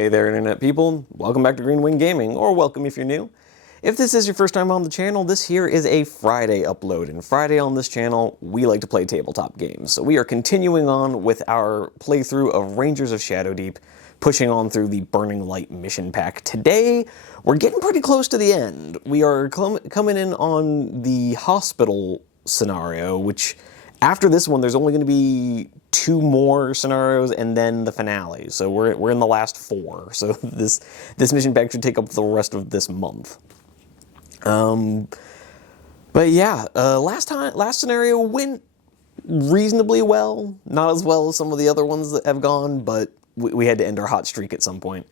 Hey there, Internet people. Welcome back to Green Wing Gaming, or welcome if you're new. If this is your first time on the channel, this here is a Friday upload, and Friday on this channel, we like to play tabletop games. So we are continuing on with our playthrough of Rangers of Shadowdeep, pushing on through the Burning Light mission pack. Today, we're getting pretty close to the end. We are coming in on the hospital scenario, which after this one, there's only going to be 2 more scenarios and then the finale. So we're in the last 4. So this mission pack should take up the rest of this month. But yeah, last scenario went reasonably well. Not as well as some of the other ones that have gone, but we had to end our hot streak at some point.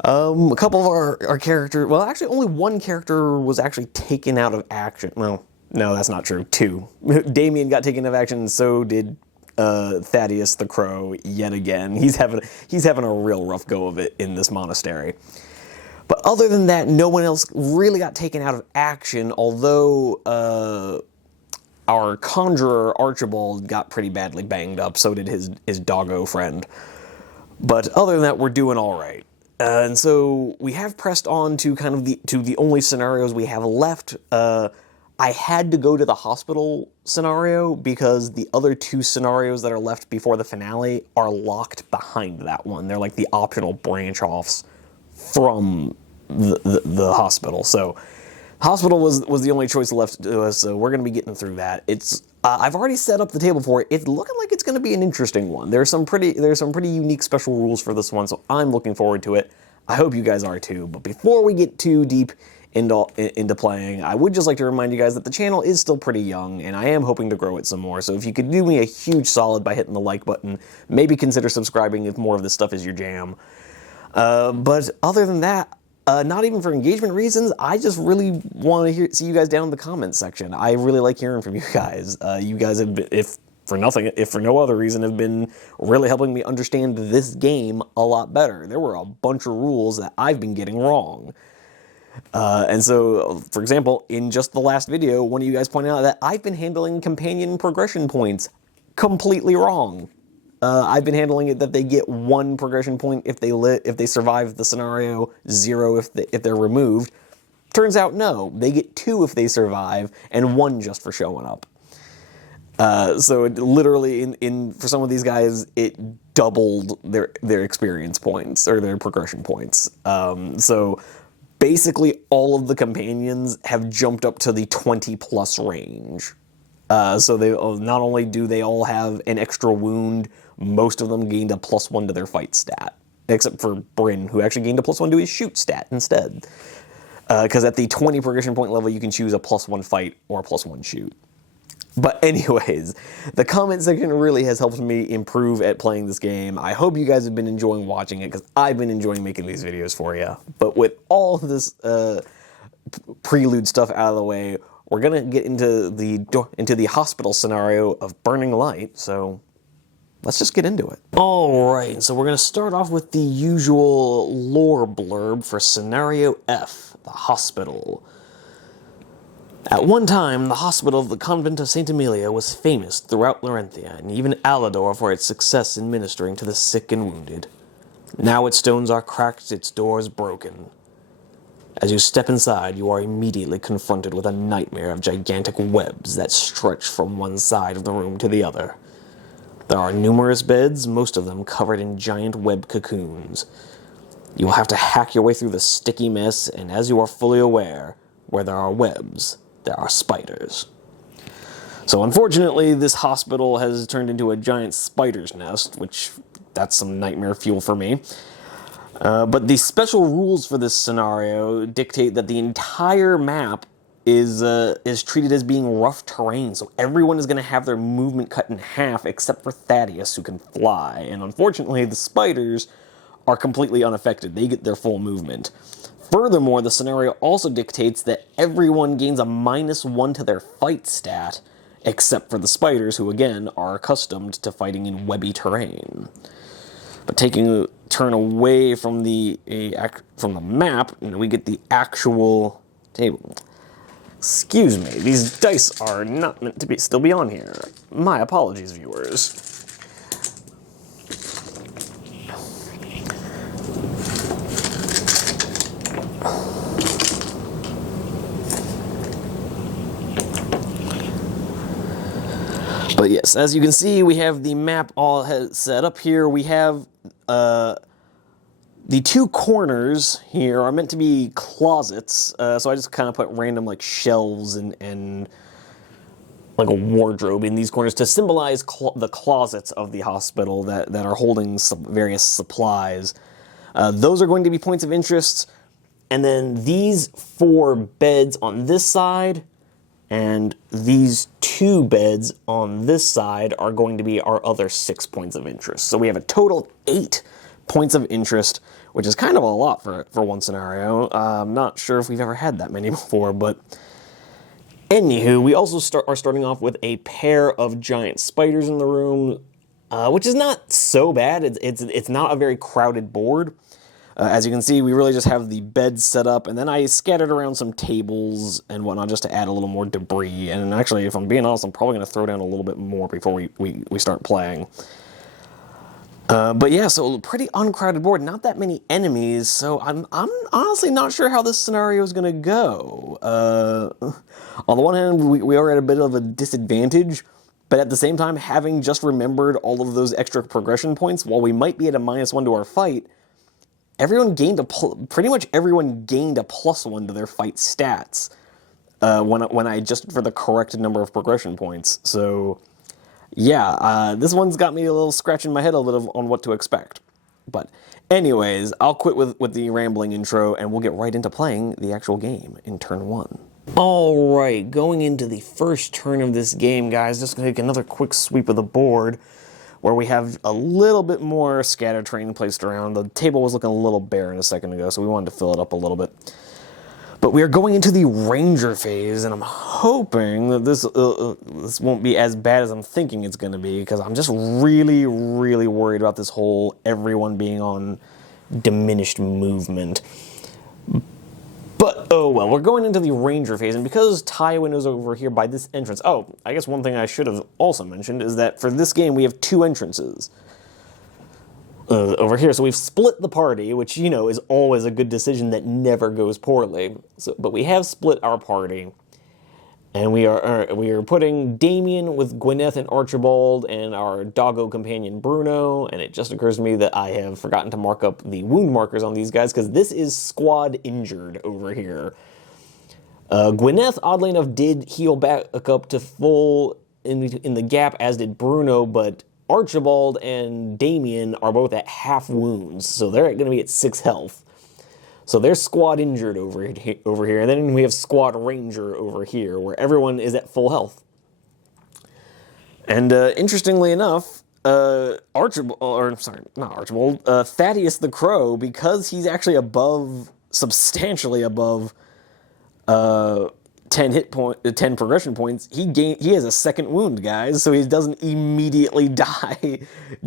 A couple of our characters, well, actually only one character was actually taken out of action. Well, no, that's not true. 2. Damien got taken out of action, and so did Thaddeus the Crow yet again. He's having a real rough go of it in this monastery. But other than that, no one else really got taken out of action, although our conjurer Archibald got pretty badly banged up, so did his doggo friend. But other than that, we're doing all right. And so we have pressed on to kind of the only scenarios we have left. I had to go to the hospital scenario because the other 2 scenarios that are left before the finale are locked behind that one. They're like the optional branch-offs from the hospital. So hospital was the only choice left to us, so we're going to be getting through that. It's I've already set up the table for it. It's looking like it's going to be an interesting one. There's some pretty unique special rules for this one, so I'm looking forward to it. I hope you guys are too. But before we get too deep into playing, I would just like to remind you guys that the channel is still pretty young, and I am hoping to grow it some more, so if you could do me a huge solid by hitting the like button, maybe consider subscribing if more of this stuff is your jam. But other than that, not even for engagement reasons, I just really want to see you guys down in the comments section. I really like hearing from you guys. You guys have been, if for no other reason, have been really helping me understand this game a lot better. There were a bunch of rules that I've been getting wrong. And so, for example, in just the last video, one of you guys pointed out that I've been handling companion progression points completely wrong. I've been handling it that they get 1 progression point if they survive the scenario, 0 if they're removed. Turns out no, they get 2 if they survive, and 1 just for showing up. So it literally, for some of these guys, it doubled their experience points or their progression points. So basically, all of the companions have jumped up to the 20+ range. So they not only do they all have an extra wound, most of them gained a +1 to their fight stat, except for Bryn, who actually gained a +1 to his shoot stat instead. Because at the 20 progression point level, you can choose a +1 fight or a +1 shoot. But anyways, the comment section really has helped me improve at playing this game. I hope you guys have been enjoying watching it, because I've been enjoying making these videos for you. But with all of this prelude stuff out of the way, we're gonna get into the hospital scenario of Burning Light, so let's just get into it. Alright, so we're gonna start off with the usual lore blurb for Scenario F, the hospital. At one time, the hospital of the convent of St. Emilia was famous throughout Larenthia, and even Alador for its success in ministering to the sick and wounded. Now its stones are cracked, its doors broken. As you step inside, you are immediately confronted with a nightmare of gigantic webs that stretch from one side of the room to the other. There are numerous beds, most of them covered in giant web cocoons. You will have to hack your way through the sticky mess, and as you are fully aware, where there are webs, there are spiders. So unfortunately, this hospital has turned into a giant spider's nest, which that's some nightmare fuel for me. But the special rules for this scenario dictate that the entire map is treated as being rough terrain, so everyone is going to have their movement cut in half except for Thaddeus, who can fly. And unfortunately, the spiders are completely unaffected. They get their full movement. Furthermore, the scenario also dictates that everyone gains a -1 to their fight stat, except for the spiders, who again are accustomed to fighting in webby terrain. But taking a turn away from the map, we get the actual table. Excuse me, these dice are not meant to still be on here. My apologies, viewers. But yes, as you can see, we have the map all set up here. We have the two corners here are meant to be closets, so I just kind of put random like shelves and like a wardrobe in these corners to symbolize the closets of the hospital that are holding various supplies. Those are going to be points of interest, and then these 4 beds on this side and these 2 beds on this side are going to be our other 6 points of interest. So we have a total of 8 points of interest, which is kind of a lot for one scenario. I'm not sure if we've ever had that many before, but anywho, we also are starting off with a pair of giant spiders in the room, which is not so bad. It's not a very crowded board. As you can see, we really just have the bed set up, and then I scattered around some tables and whatnot just to add a little more debris. And actually, if I'm being honest, I'm probably going to throw down a little bit more before we start playing. But yeah, so pretty uncrowded board, not that many enemies, so I'm honestly not sure how this scenario is going to go. On the one hand, we are at a bit of a disadvantage, but at the same time, having just remembered all of those extra progression points, while we might be at a -1 to our fight, pretty much everyone gained a +1 to their fight stats when I adjusted for the correct number of progression points. So yeah, this one's got me a little scratching my head a little on what to expect. But anyways, I'll quit with the rambling intro, and we'll get right into playing the actual game in turn 1. Alright, going into the first turn of this game, guys, just going to take another quick sweep of the board, where we have a little bit more scatter terrain placed around. The table was looking a little barren a second ago, so we wanted to fill it up a little bit. But we are going into the Ranger phase, and I'm hoping that this won't be as bad as I'm thinking it's going to be, because I'm just really, really worried about this whole everyone being on diminished movement. But, oh well, we're going into the Ranger phase, and because Tywin is over here by this entrance... Oh, I guess one thing I should have also mentioned is that for this game we have 2 entrances over here. So we've split the party, which, you know, is always a good decision that never goes poorly. But we have split our party, and we are putting Damien with Gwyneth and Archibald and our doggo companion Bruno, and it just occurs to me that I have forgotten to mark up the wound markers on these guys, because this is squad injured over here. Gwyneth, oddly enough, did heal back up to full in the gap, as did Bruno, but Archibald and Damien are both at half wounds, so they're going to be at 6 health. So they're squad injured over here, and then we have squad ranger over here, where everyone is at full health. And interestingly enough, Thaddeus the Crow, because he's actually substantially above 10 progression points, he has a 2nd wound, guys, so he doesn't immediately die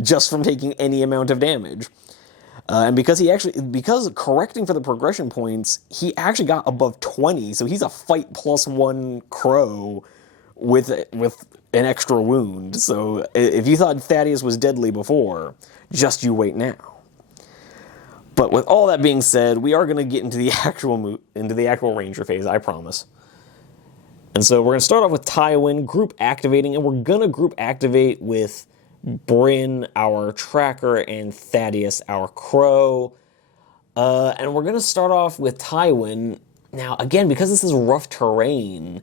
just from taking any amount of damage. And because correcting for the progression points, he actually got above 20, so he's a fight +1 crow with an extra wound. So if you thought Thaddeus was deadly before, just you wait now. But with all that being said, we are going to get into the actual Ranger phase, I promise. And so we're going to start off with Tywin group activating, and we're going to group activate with Bryn, our tracker, and Thaddeus, our crow. And we're going to start off with Tywin. Now, again, because this is rough terrain,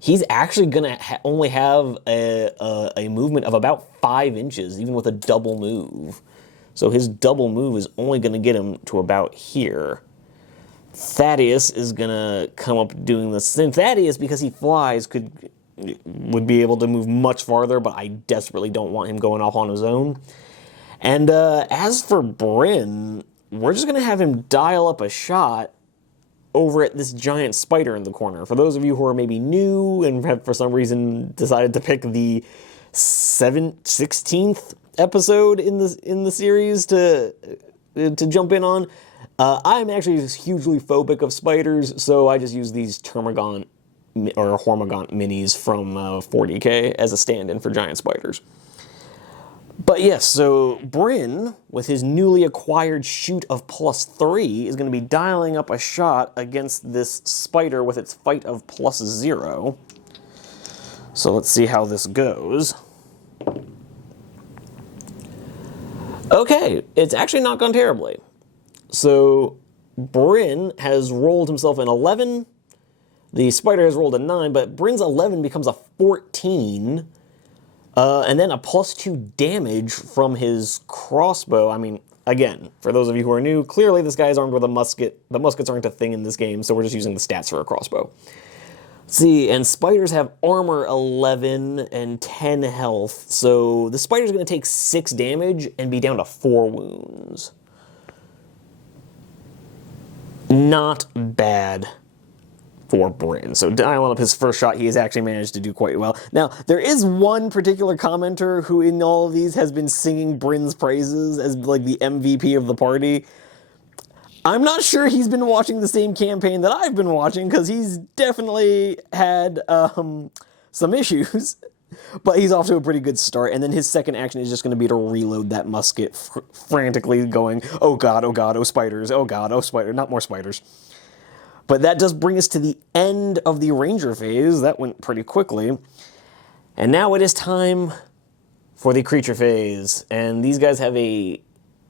he's actually going to only have a movement of about 5 inches, even with a double move. So his double move is only going to get him to about here. Thaddeus is going to come up doing the same. Thaddeus, because he flies, would be able to move much farther, but I desperately don't want him going off on his own. And as for Bryn, we're just going to have him dial up a shot over at this giant spider in the corner. For those of you who are maybe new and have for some reason decided to pick the 16th episode in the series to jump in on, I'm actually hugely phobic of spiders, so I just use these Termagant or Hormagant minis from 40k as a stand-in for giant spiders. But yes, so Bryn, with his newly acquired shoot of +3, is going to be dialing up a shot against this spider with its fight of +0. So let's see how this goes. Okay, it's actually not gone terribly. So Bryn has rolled himself an 11. The spider has rolled a 9, but Bryn's 11 becomes a 14. And then a +2 damage from his crossbow. I mean, again, for those of you who are new, clearly this guy is armed with a musket. The muskets aren't a thing in this game, so we're just using the stats for a crossbow. Let's see, and spiders have armor 11 and 10 health, so the spider's going to take 6 damage and be down to 4 wounds. Not bad for Bryn. So dialing up his first shot, he has actually managed to do quite well. Now, there is one particular commenter who in all of these has been singing Bryn's praises as like the MVP of the party. I'm not sure he's been watching the same campaign that I've been watching, because he's definitely had some issues, but he's off to a pretty good start. And then his second action is just going to be to reload that musket, frantically going, oh god, oh spiders, oh god, oh spider, not more spiders. But that does bring us to the end of the ranger phase. That went pretty quickly. And now it is time for the creature phase. And these guys have a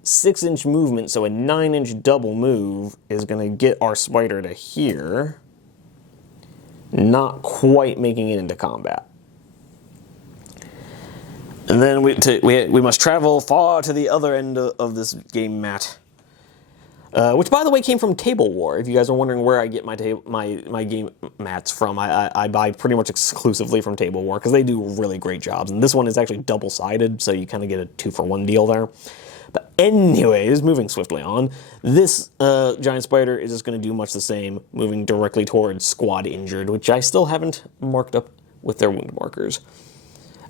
6-inch movement, so a 9-inch double move is going to get our spider to here. Not quite making it into combat. And then we must travel far to the other end of this game mat. Which, by the way, came from Table War. If you guys are wondering where I get my game mats from, I buy pretty much exclusively from Table War, because they do really great jobs. And this one is actually double-sided, so you kind of get a 2-for-1 deal there. But anyways, moving swiftly on, this giant spider is just going to do much the same, moving directly towards Squad Injured, which I still haven't marked up with their wound markers.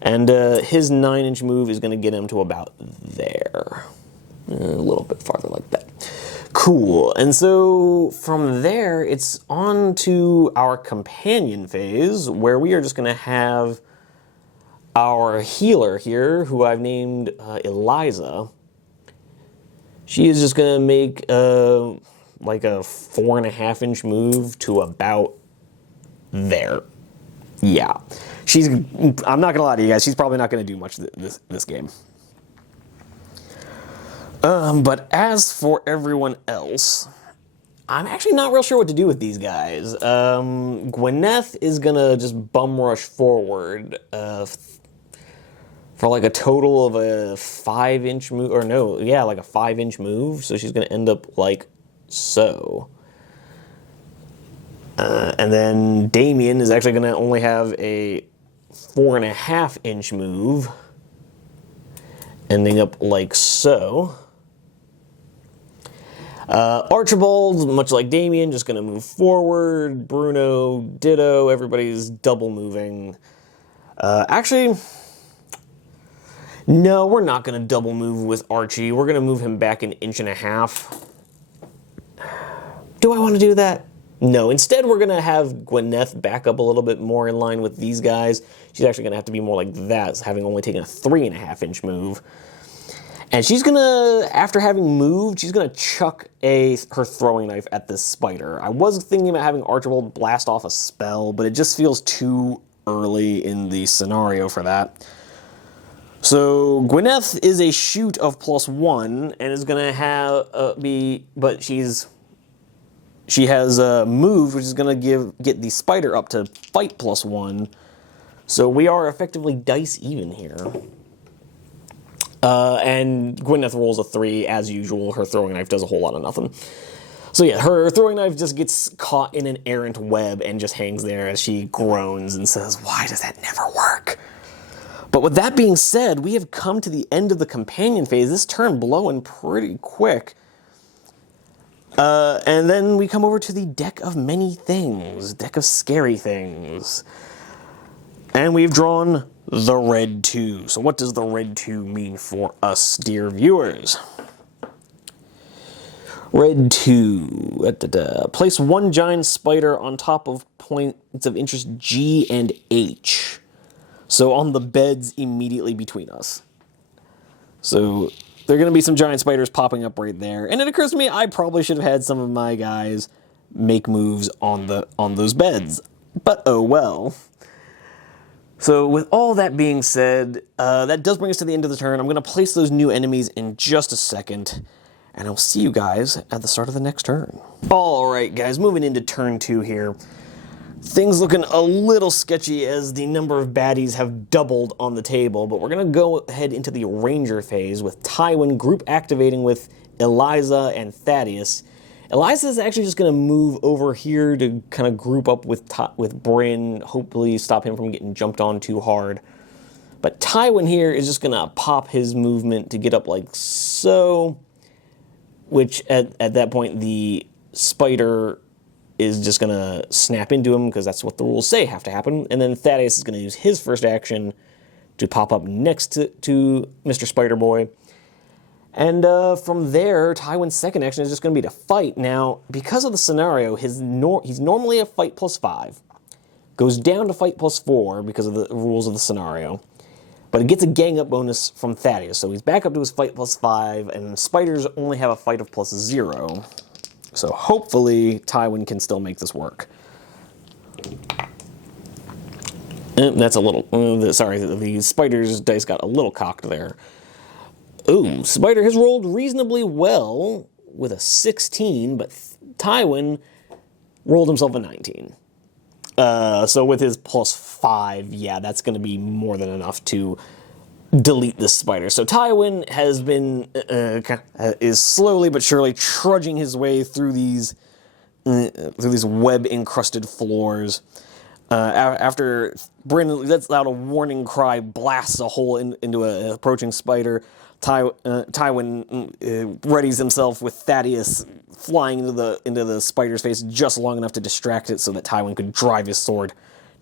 And his 9-inch move is going to get him to about there. A little bit farther like that. Cool. And so from there, it's on to our companion phase, where we are just going to have our healer here, who I've named Eliza. She is just going to make like a 4.5-inch move to about there. Yeah. I'm not going to lie to you guys, she's probably not going to do much this game. But as for everyone else, I'm actually not real sure what to do with these guys. Gwyneth is going to just bum rush forward for like a total of a 5-inch move, or no, yeah, like a 5-inch move. So she's going to end up like so. And then Damien is actually going to only have a 4.5-inch move, ending up like so. Archibald, much like Damien, just going to move forward. Bruno, ditto. Everybody's double moving. Actually, no, we're not going to double move with Archie. We're going to move him back 1.5 inches. Do I want to do that? No. Instead, we're going to have Gwyneth back up a little bit more in line with these guys. She's actually going to have to be more like that, having only taken a 3.5-inch move. And she's going to, after having moved, she's going to chuck her throwing knife at this spider. I was thinking about having Archibald blast off a spell, but it just feels too early in the scenario for that. So Gwyneth is a shoot of +1 and is going to have but she has moved, which is going to get the spider up to fight +1. So we are effectively dice even here. And Gwyneth rolls a 3 as usual. Her throwing knife does a whole lot of nothing. So yeah, her throwing knife just gets caught in an errant web and just hangs there as she groans and says, "Why does that never work?" But with that being said, we have come to the end of the companion phase. This turned blowing pretty quick. And then we come over to the deck of many things, deck of scary things. And we've drawn the red 2. So what does the red 2 mean for us, dear viewers? Red 2. Place 1 giant spider on top of points of interest G and H. So on the beds immediately between us. So there are going to be some giant spiders popping up right there. And it occurs to me I probably should have had some of my guys make moves on those beds. But oh well. So with all that being said, that does bring us to the end of the turn. I'm going to place those new enemies in just a second, and I'll see you guys at the start of the next turn. All right, guys, moving into turn 2 here. Things looking a little sketchy as the number of baddies have doubled on the table, but we're going to go ahead into the Ranger phase with Tywin group activating with Eliza and Thaddeus. Eliza is actually just going to move over here to kind of group up with Bryn, hopefully stop him from getting jumped on too hard. But Tywin here is just going to pop his movement to get up like so, which at that point the spider is just going to snap into him because that's what the rules say have to happen. And then Thaddeus is going to use his first action to pop up next to Mr. Spider-Boy. And from there, Tywin's second action is just going to be to fight. Now, because of the scenario, he's normally a fight +5. Goes down to fight +4 because of the rules of the scenario. But it gets a gang up bonus from Thaddeus. So he's back up to his fight +5, and spiders only have a fight of +0. So hopefully Tywin can still make this work. That's a little... sorry, the spider's dice got a little cocked there. Ooh, Spider has rolled reasonably well with a 16, but Tywin rolled himself a 19. So with his +5, yeah, that's going to be more than enough to delete this spider. So Tywin has been, is slowly but surely trudging his way through these web-encrusted floors. After Bryn lets out a warning cry, blasts a hole into an approaching spider, Tywin readies himself with Thaddeus flying into the spider's face just long enough to distract it so that Tywin could drive his sword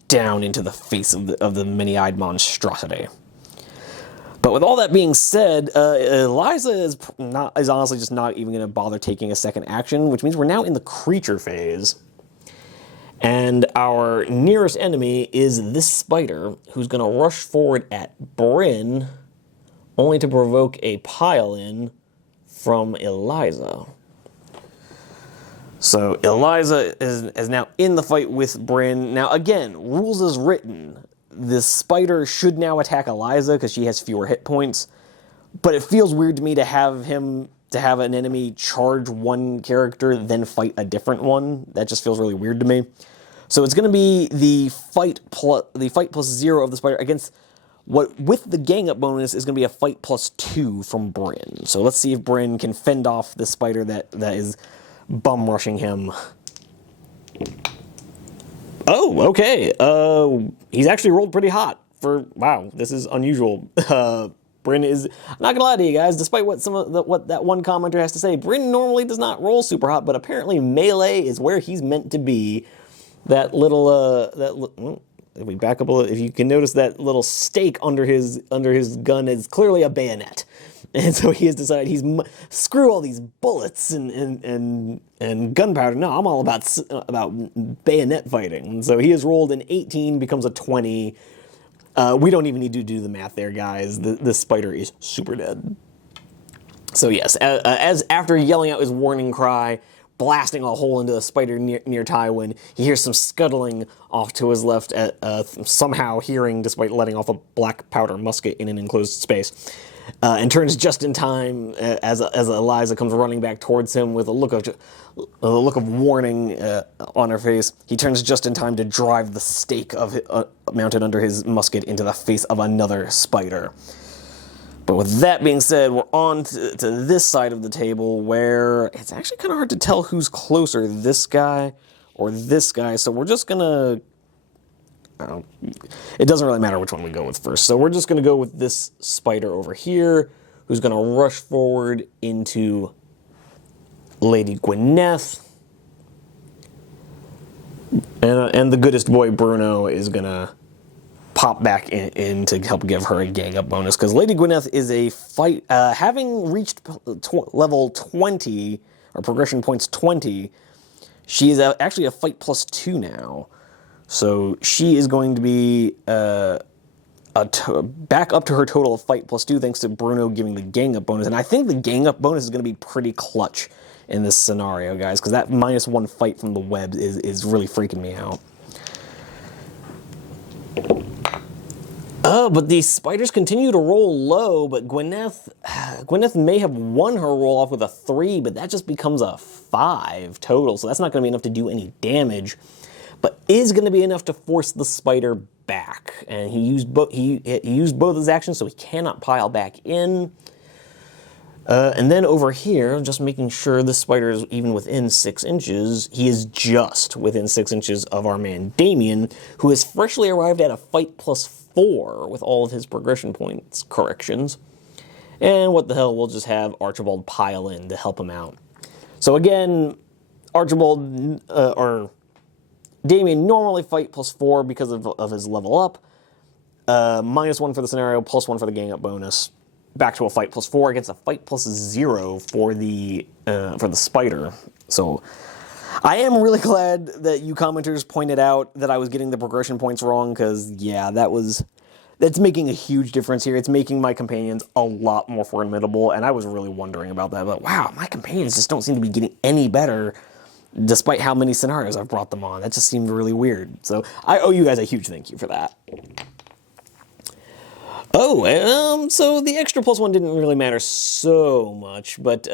down into the face of the many-eyed monstrosity. But with all that being said, Eliza is honestly just not even going to bother taking a second action, which means we're now in the creature phase. And our nearest enemy is this spider, who's going to rush forward at Bryn, only to provoke a pile-in from Eliza. So Eliza is now in the fight with Bryn. Now again, rules as written. This spider should now attack Eliza because she has fewer hit points. But it feels weird to me to have an enemy charge one character, then fight a different one. That just feels really weird to me. So it's going to be the fight +0 of the spider against what, with the gang up bonus, is going to be a fight +2 from Bryn. So let's see if Bryn can fend off the spider that is bum rushing him. Oh, okay. He's actually rolled pretty hot for, wow, this is unusual. Bryn is, I'm not gonna lie to you guys, despite what what that one commenter has to say, Bryn normally does not roll super hot, but apparently melee is where he's meant to be. That little, if we back up a little, if you can notice that little stake under his gun is clearly a bayonet. And so he has decided screw all these bullets and gunpowder. No, I'm all about bayonet fighting. And so he has rolled an 18, becomes a 20. We don't even need to do the math there, guys. This spider is super dead. So yes, as after yelling out his warning cry, blasting a hole into a spider near Tywin, he hears some scuttling off to his left, somehow hearing despite letting off a black powder musket in an enclosed space. And turns just in time as Eliza comes running back towards him with a look of warning on her face. He turns just in time to drive the stake mounted under his musket into the face of another spider. But with that being said, we're on to this side of the table where it's actually kind of hard to tell who's closer, this guy or this guy. So we're just gonna... it doesn't really matter which one we go with first. So we're just going to go with this spider over here, who's going to rush forward into Lady Gwyneth. And the goodest boy, Bruno, is going to pop back in to help give her a gang up bonus. Because Lady Gwyneth is a fight... having reached level 20, or progression points 20, she is actually a fight +2 now. So she is going to be back up to her total of fight +2 thanks to Bruno giving the gang up bonus. And I think the gang up bonus is going to be pretty clutch in this scenario, guys, because that -1 fight from the web is really freaking me out. But the spiders continue to roll low, but Gwyneth may have won her roll off with a 3, but that just becomes a 5 total, so that's not going to be enough to do any damage, but is going to be enough to force the spider back. And he used both his actions, so he cannot pile back in. And then over here, just making sure the spider is even within 6 inches, he is just within 6 inches of our man Damien, who has freshly arrived at a fight +4 with all of his progression points corrections. And what the hell, we'll just have Archibald pile in to help him out. So again, Archibald, or Damien normally fight +4 because of his level up. -1 for the scenario, +1 for the gang up bonus. Back to a fight +4 against a fight +0 for the spider. So I am really glad that you commenters pointed out that I was getting the progression points wrong, because yeah, that's making a huge difference here. It's making my companions a lot more formidable, and I was really wondering about that. But wow, my companions just don't seem to be getting any better despite how many scenarios I've brought them on. That just seemed really weird. So I owe you guys a huge thank you for that. Oh, so the extra +1 didn't really matter so much, but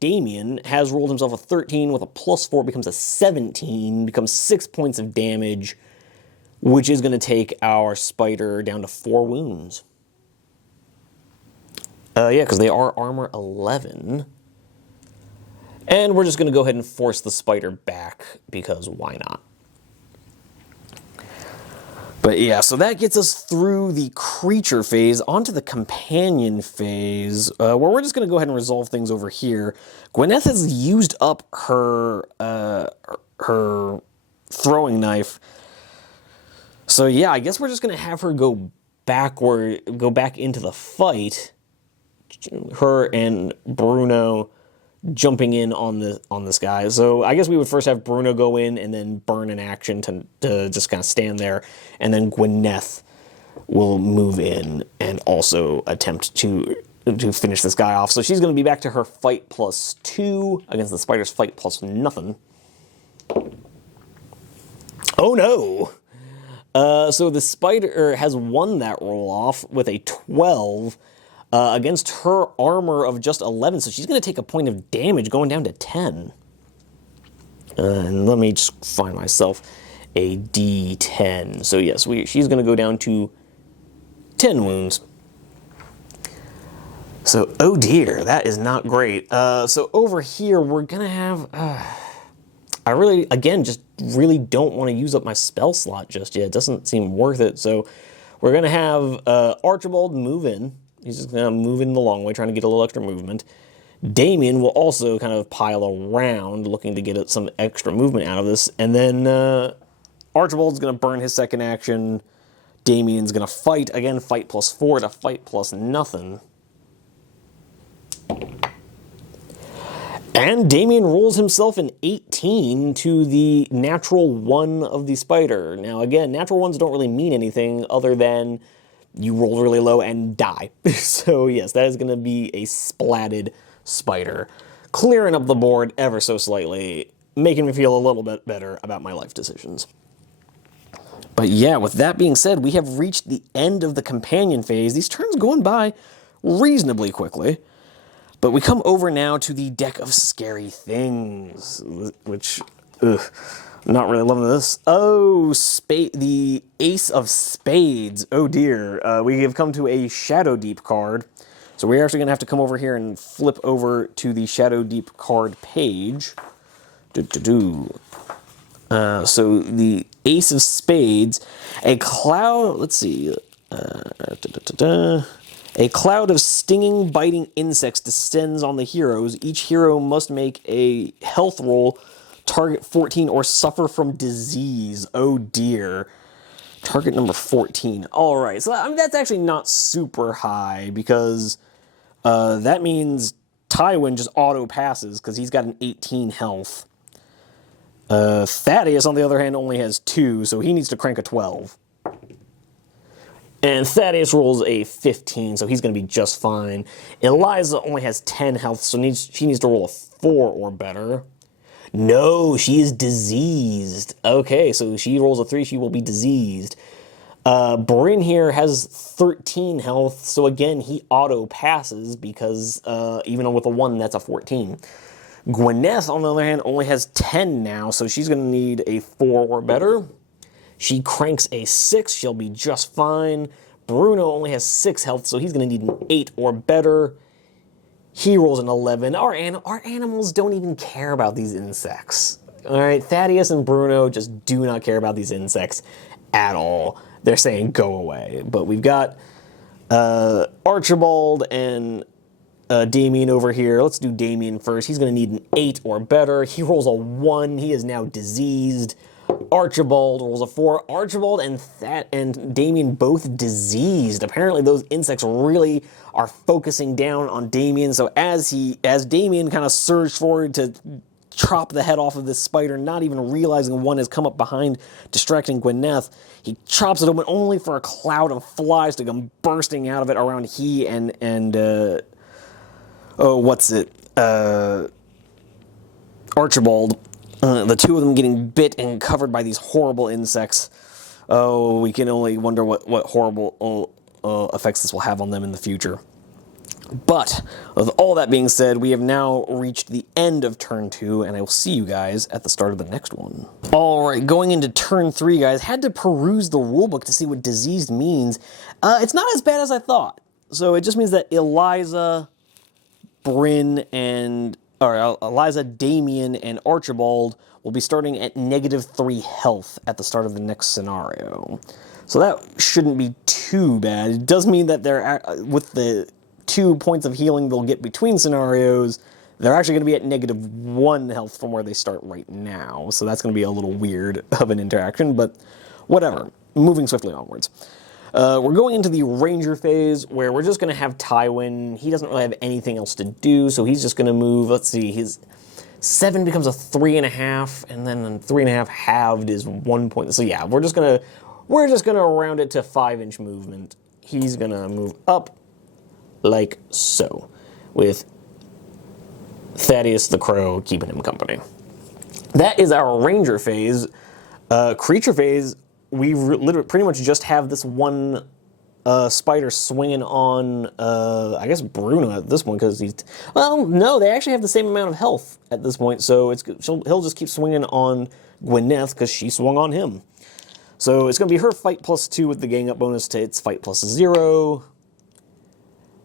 Damien has rolled himself a 13 with a +4, becomes a 17, becomes 6 points of damage, which is going to take our spider down to 4 wounds. Yeah, because they are armor 11. And we're just going to go ahead and force the spider back, because why not? But yeah, so that gets us through the creature phase, onto the companion phase, where we're just going to go ahead and resolve things over here. Gwyneth has used up her throwing knife. So yeah, I guess we're just going to have her go back into the fight. Her and Bruno jumping in on this guy. So I guess we would first have Bruno go in and then burn an action to just kind of stand there, and then Gwyneth will move in and also attempt to finish this guy off. So she's going to be back to her fight +2 against the spider's fight +0. Oh no! So the spider has won that roll off with a 12. Against her armor of just 11, so she's going to take a point of damage, going down to 10. And let me just find myself a D10. So yes, she's going to go down to 10 wounds. So, oh dear, that is not great. So over here, we're going to have... I really, again, just really don't want to use up my spell slot just yet. It doesn't seem worth it. So we're going to have Archibald move in. He's just going to move in the long way, trying to get a little extra movement. Damien will also kind of pile around, looking to get some extra movement out of this. And then Archibald's going to burn his second action. Damien's going to fight. Again, fight +4 to fight +0. And Damien rolls himself an 18 to the natural 1 of the spider. Now, again, natural 1s don't really mean anything other than... you roll really low and die. So yes, that is going to be a splatted spider, clearing up the board ever so slightly, making me feel a little bit better about my life decisions. But yeah, with that being said, we have reached the end of the companion phase. These turns going by reasonably quickly. But we come over now to the deck of scary things, which... not really loving this. Oh, the Ace of Spades. Oh dear. We have come to a Shadowdeep card. So we're actually going to have to come over here and flip over to the Shadowdeep card page. So the Ace of Spades. A cloud, let's see. A cloud of stinging, biting insects descends on the heroes. Each hero must make a health roll, target 14, or suffer from disease. Oh dear. Target number 14. All right, so I mean, that's actually not super high, because that means Tywin just auto passes because he's got an 18 health. Thaddeus, on the other hand, only has 2, so he needs to crank a 12. And Thaddeus rolls a 15, so he's going to be just fine. Eliza only has 10 health, so she needs to roll a 4 or better. No, she is diseased. Okay, so she rolls a 3, she will be diseased. Bryn here has 13 health, so again, he auto passes because even with a 1, that's a 14. Gwyneth, on the other hand, only has 10 now, so she's going to need a 4 or better. She cranks a 6, she'll be just fine. Bruno only has 6 health, so he's going to need an 8 or better. He rolls an 11. Our animals don't even care about these insects. All right, Thaddeus and Bruno just do not care about these insects at all. They're saying go away. But we've got Archibald and Damien over here. Let's do Damien first. He's going to need an 8 or better. He rolls a 1. He is now diseased. Archibald rolls a 4. Archibald and Damien both diseased. Apparently those insects really are focusing down on Damien. So as Damien kind of surged forward to chop the head off of this spider, not even realizing one has come up behind, distracting Gwyneth, he chops it open only for a cloud of flies to come bursting out of it around he and Archibald. The two of them getting bit and covered by these horrible insects. Oh, we can only wonder what horrible effects this will have on them in the future. But, with all that being said, we have now reached the end of turn 2, and I will see you guys at the start of the next one. Alright, going into turn 3, guys, had to peruse the rulebook to see what diseased means. It's not as bad as I thought. So it just means that Eliza, Damien, and Archibald will be starting at -3 health at the start of the next scenario. So that shouldn't be too bad. It does mean that they're, with the 2 points of healing they'll get between scenarios, they're actually going to be at -1 health from where they start right now. So that's going to be a little weird of an interaction, but whatever. Moving swiftly onwards. We're going into the Ranger phase, where we're just going to have Tywin. He doesn't really have anything else to do, so he's just going to move. Let's see, his 7 becomes a 3.5, and then 3.5 halved is 1 point. So yeah, we're just gonna round it to 5-inch movement. He's gonna move up like so, with Thaddeus the Crow keeping him company. That is our Ranger phase. Creature phase, we literally pretty much just have this one spider swinging on, I guess, Bruno at this point, because he's... Well, no, they actually have the same amount of health at this point, so he'll just keep swinging on Gwyneth, because she swung on him. So it's going to be her fight +2 with the gang up bonus to its fight +0.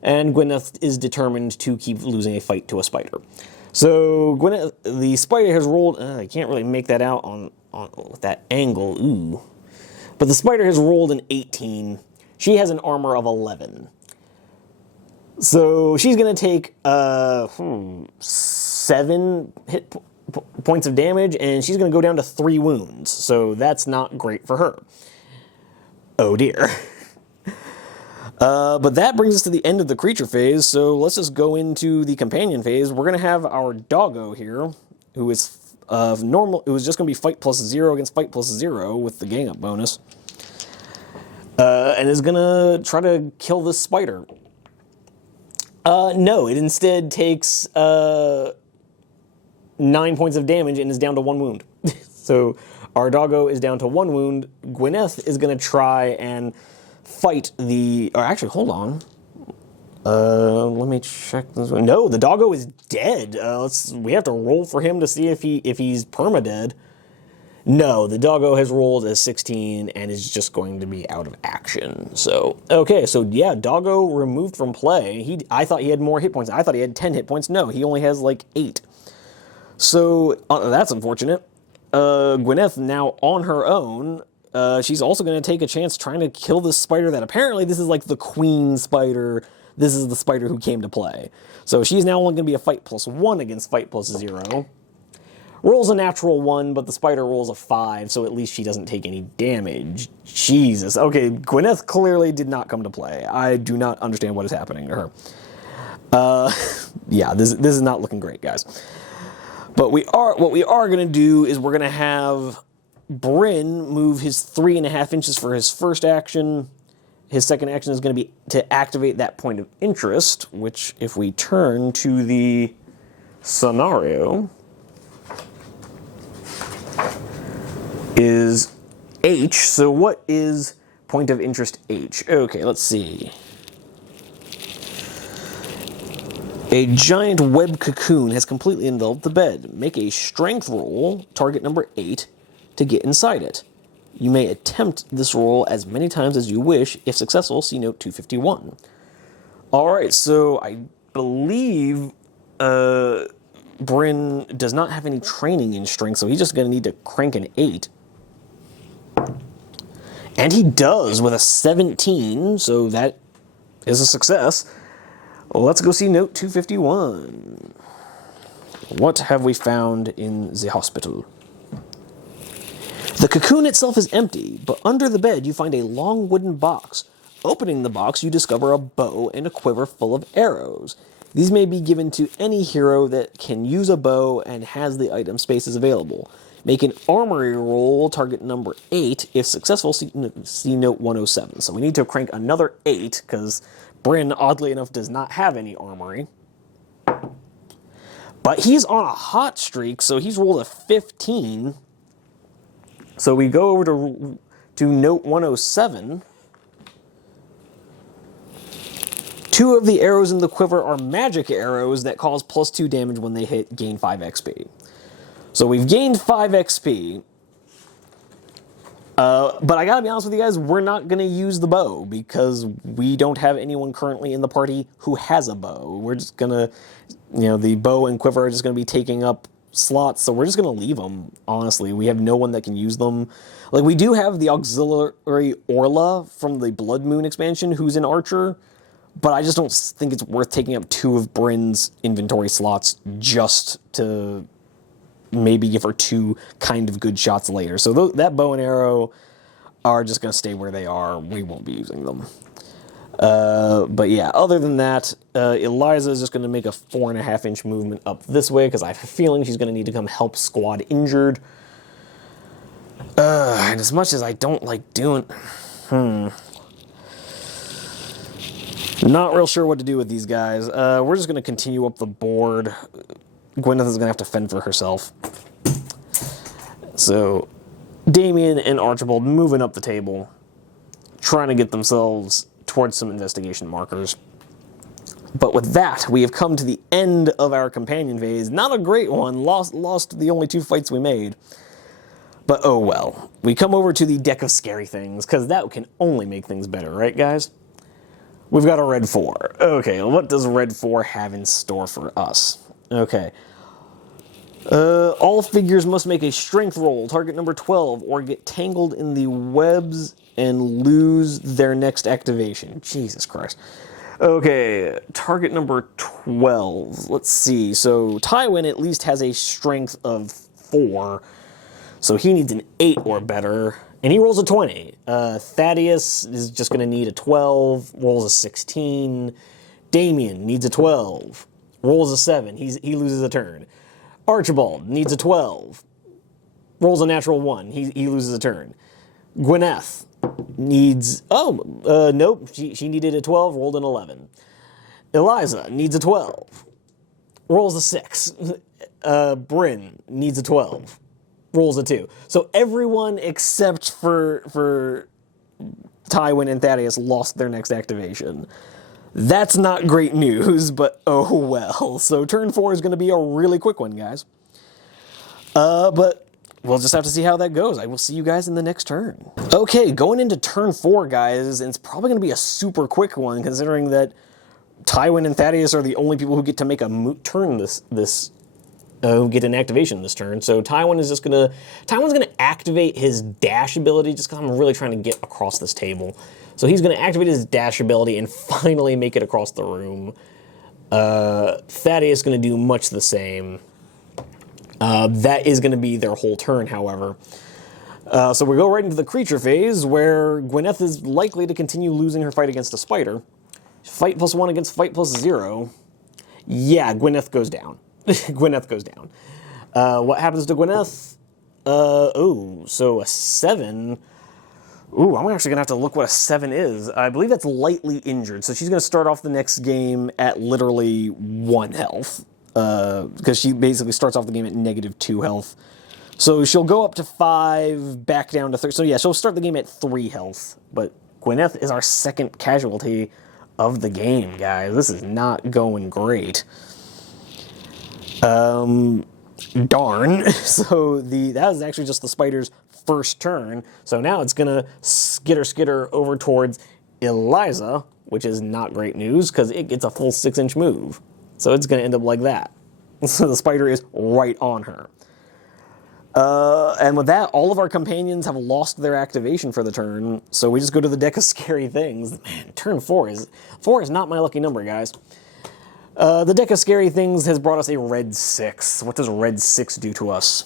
And Gwyneth is determined to keep losing a fight to a spider. So Gwyneth, the spider has rolled... I can't really make that out on with that angle. Ooh. But the spider has rolled an 18. She has an armor of 11. So she's going to take 7 hit points of damage, and she's going to go down to 3 wounds. So that's not great for her. Oh dear. But that brings us to the end of the creature phase, so let's just go into the companion phase. We're going to have our doggo here, who is who is just going to be fight +0 against fight +0 with the gang up bonus. And is going to try to kill this spider. No, it instead takes 9 points of damage and is down to 1 wound. So our doggo is down to 1 wound. Gwyneth is going to try and fight the... Or actually, hold on. Let me check this one. No, the doggo is dead. We have to roll for him to see if he's permadead. No, the doggo has rolled a 16 and is just going to be out of action. So, okay, so yeah, doggo removed from play. I thought he had more hit points. I thought he had 10 hit points. No, he only has like 8. So, that's unfortunate. Gwyneth now on her own. She's also going to take a chance trying to kill this spider that apparently this is like the queen spider. This is the spider who came to play. So she's now only going to be a fight +1 against fight +0. Rolls a natural 1, but the spider rolls a 5, so at least she doesn't take any damage. Jesus. Okay, Gwyneth clearly did not come to play. I do not understand what is happening to her. Yeah, this is not looking great, guys. But what we are going to do is we're going to have Bryn move his 3.5 inches for his first action. His second action is going to be to activate that point of interest, which if we turn to the scenario... is H. So what is point of interest H? Okay, let's see. A giant web cocoon has completely enveloped the bed. Make a strength roll, target number 8, to get inside it. You may attempt this roll as many times as you wish. If successful, see note 251. Alright, so I believe Bryn does not have any training in strength, so he's just going to need to crank an 8. And he does with a 17, so that is a success. Let's go see note 251. What have we found in the hospital? The cocoon itself is empty, but under the bed you find a long wooden box. Opening the box, you discover a bow and a quiver full of arrows. These may be given to any hero that can use a bow and has the item spaces available. Make an armory roll, target number 8. If successful, see note 107. So we need to crank another 8, because Bryn, oddly enough, does not have any armory. But he's on a hot streak, so he's rolled a 15. So we go over to note 107. 2 of the arrows in the quiver are magic arrows that cause +2 damage when they hit, gain 5 XP. So we've gained 5 XP. But I gotta be honest with you guys, we're not gonna use the bow because we don't have anyone currently in the party who has a bow. We're just gonna, the bow and quiver are just gonna be taking up slots, so we're just gonna leave them, honestly. We have no one that can use them. Like, we do have the auxiliary Orla from the Blood Moon expansion who's an archer, but I just don't think it's worth taking up 2 of Bryn's inventory slots just to maybe give her 2 kind of good shots later. So that bow and arrow are just going to stay where they are. We won't be using them. But yeah, other than that, Eliza is just going to make a 4.5-inch movement up this way because I have a feeling she's going to need to come help squad injured. And as much as I don't like doing... Not real sure what to do with these guys. We're just going to continue up the board. Gwyneth is going to have to fend for herself. So, Damien and Archibald moving up the table, trying to get themselves towards some investigation markers. But with that, we have come to the end of our companion phase. Not a great one. Lost the only 2 fights we made. But oh well. We come over to the deck of scary things, because that can only make things better, right guys? We've got a red 4. Okay, what does red 4 have in store for us? Okay. All figures must make a strength roll, target number 12, or get tangled in the webs and lose their next activation. Jesus Christ. Okay, target number 12. Let's see. So Tywin at least has a strength of 4, so he needs an 8 or better, and he rolls a 20. Thaddeus is just going to need a 12, rolls a 16. Damien needs a 12, rolls a 7. He loses a turn. Archibald needs a 12, rolls a natural 1. He loses a turn. Gwyneth needs... nope. She needed a 12, rolled an 11. Eliza needs a 12, rolls a 6. Bryn needs a 12, rolls a 2. So everyone except for Tywin and Thaddeus lost their next activation. That's not great news, but oh well. So turn 4 is going to be a really quick one, guys. But we'll just have to see how that goes. I will see you guys in the next turn. Okay, going into turn 4, guys, and it's probably going to be a super quick one, considering that Tywin and Thaddeus are the only people who get to make a turn who get an activation this turn. So Tywin's gonna activate his dash ability, just because I'm really trying to get across this table. So he's gonna activate his dash ability and finally make it across the room. Thaddeus is gonna do much the same. That is gonna be their whole turn, however. So we go right into the creature phase, where Gwyneth is likely to continue losing her fight against a spider. Fight +1 against fight +0. Yeah, Gwyneth goes down. Gwyneth goes down. What happens to Gwyneth? So a 7. Ooh, I'm actually going to have to look what a 7 is. I believe that's lightly injured, so she's going to start off the next game at literally 1 health. Because she basically starts off the game at -2 health. So she'll go up to 5, back down to 3. So yeah, she'll start the game at 3 health. But Gwyneth is our second casualty of the game, guys. This is not going great. Darn. So that was actually just the spider's first turn. So now it's going to skitter over towards Eliza, which is not great news because it gets a full 6-inch move. So it's going to end up like that. So the spider is right on her. And with that, all of our companions have lost their activation for the turn, so we just go to the deck of scary things. Man, turn 4 is not my lucky number, guys. The deck of scary things has brought us a red 6. What does red 6 do to us?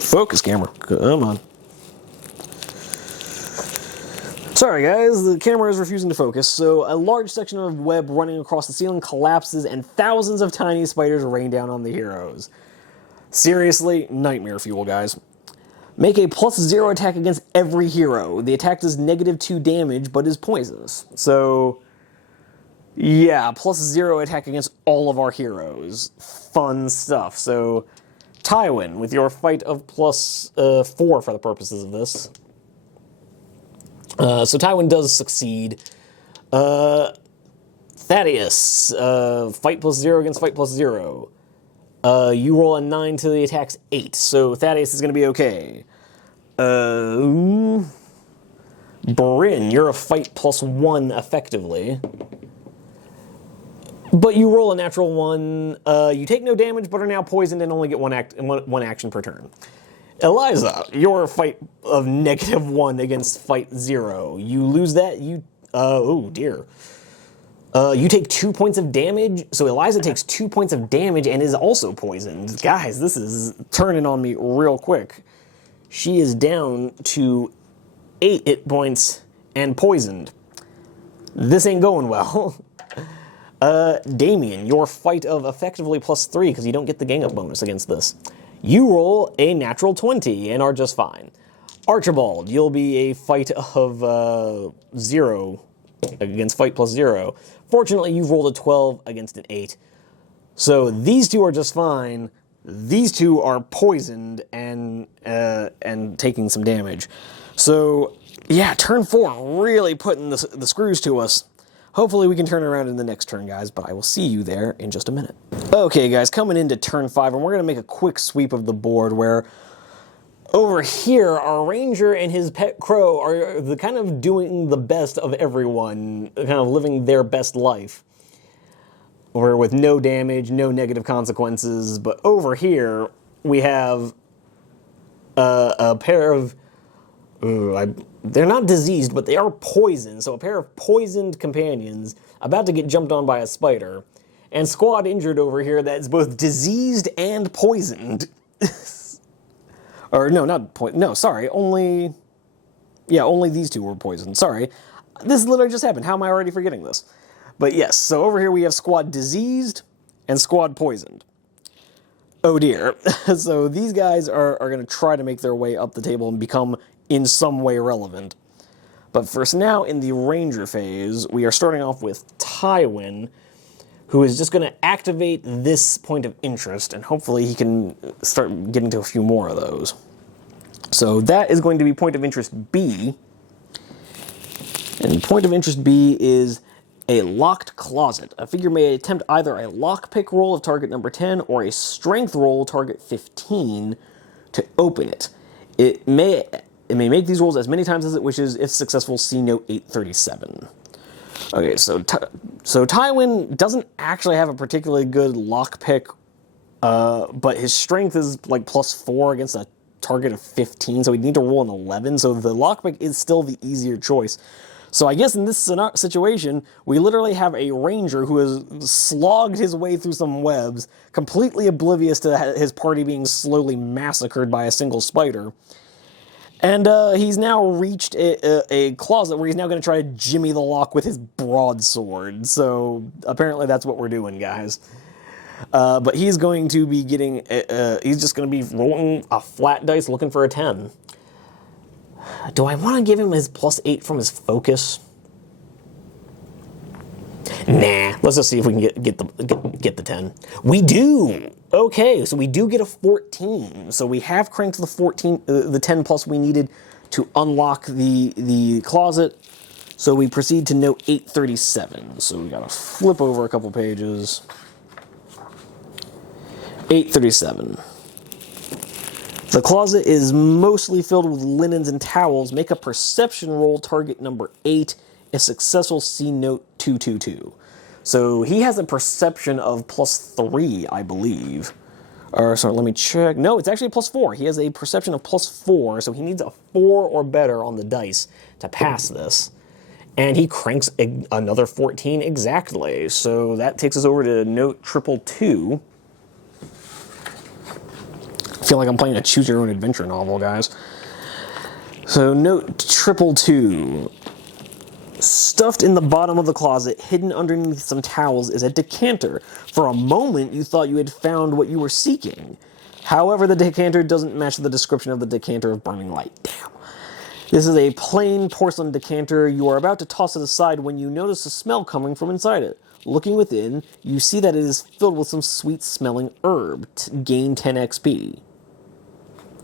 Focus, camera. Come on. Sorry guys, the camera is refusing to focus, so a large section of web running across the ceiling collapses and thousands of tiny spiders rain down on the heroes. Seriously, nightmare fuel, guys. Make a +0 attack against every hero. The attack does -2 damage, but is poisonous. So, yeah, +0 attack against all of our heroes. Fun stuff. So, Tywin, with your fight of +4 for the purposes of this. So Tywin does succeed. Thaddeus, fight +0 against fight +0. You roll a 9 to the attack's 8, so Thaddeus is going to be okay. Bryn, you're a fight +1 effectively. But you roll a natural 1. You take no damage, but are now poisoned and only get one action per turn. Eliza, your fight of -1 against fight 0. You lose that, oh dear. You take 2 points of damage, so Eliza takes 2 points of damage and is also poisoned. Guys, this is turning on me real quick. She is down to 8 hit points and poisoned. This ain't going well. Damien, your fight of effectively +3, because you don't get the gang up bonus against this. You roll a natural 20 and are just fine. Archibald, you'll be a fight of 0 against fight +0. Fortunately, you've rolled a 12 against an 8. So these two are just fine. These two are poisoned and taking some damage. So yeah, turn 4 really putting the screws to us. Hopefully we can turn around in the next turn, guys, but I will see you there in just a minute. Okay, guys, coming into turn 5, and we're going to make a quick sweep of the board where over here, our ranger and his pet crow are kind of doing the best of everyone, kind of living their best life. Or with no damage, no negative consequences, but over here, we have a pair of... they're not diseased, but they are poisoned. So a pair of poisoned companions about to get jumped on by a spider. And squad injured over here that's both diseased and poisoned. Or no, only these two were poisoned. Sorry. This literally just happened. How am I already forgetting this? But yes, so over here we have squad diseased and squad poisoned. Oh dear. So these guys are going to try to make their way up the table and become in some way relevant. But first now, in the ranger phase, we are starting off with Tywin, who is just going to activate this point of interest, and hopefully he can start getting to a few more of those. So that is going to be point of interest B. And point of interest B is a locked closet. A figure may attempt either a lockpick roll of target number 10 or a strength roll target 15 to open it. It may make these rolls as many times as it wishes. If successful, see note 837. Okay, so Tywin doesn't actually have a particularly good lockpick, but his strength is like +4 against a target of 15, so he'd need to roll an 11, so the lockpick is still the easier choice. So I guess in this situation, we literally have a ranger who has slogged his way through some webs, completely oblivious to his party being slowly massacred by a single spider. And he's now reached a closet where he's now going to try to jimmy the lock with his broadsword. So apparently that's what we're doing, guys. But he's going to be getting, he's just going to be rolling a flat dice looking for a 10. Do I want to give him his +8 from his focus? Nah, let's just see if we can get the 10. We do! Okay, so we do get a 14. So we have cranked the 10 plus we needed to unlock the closet. So we proceed to note 837. So we gotta flip over a couple pages. 837. The closet is mostly filled with linens and towels. Make a perception roll, target number 8. If successful, see note 222. So he has a perception of +3, I believe. Or, sorry, let me check. No, it's actually +4. He has a perception of +4, so he needs a 4 or better on the dice to pass this. And he cranks another 14 exactly. So that takes us over to note 222. I feel like I'm playing a choose-your-own-adventure novel, guys. So note 222. Stuffed in the bottom of the closet, hidden underneath some towels, is a decanter. For a moment, you thought you had found what you were seeking. However, the decanter doesn't match the description of the decanter of burning light. Damn. This is a plain porcelain decanter. You are about to toss it aside when you notice a smell coming from inside it. Looking within, you see that it is filled with some sweet-smelling herb. Gain 10 XP.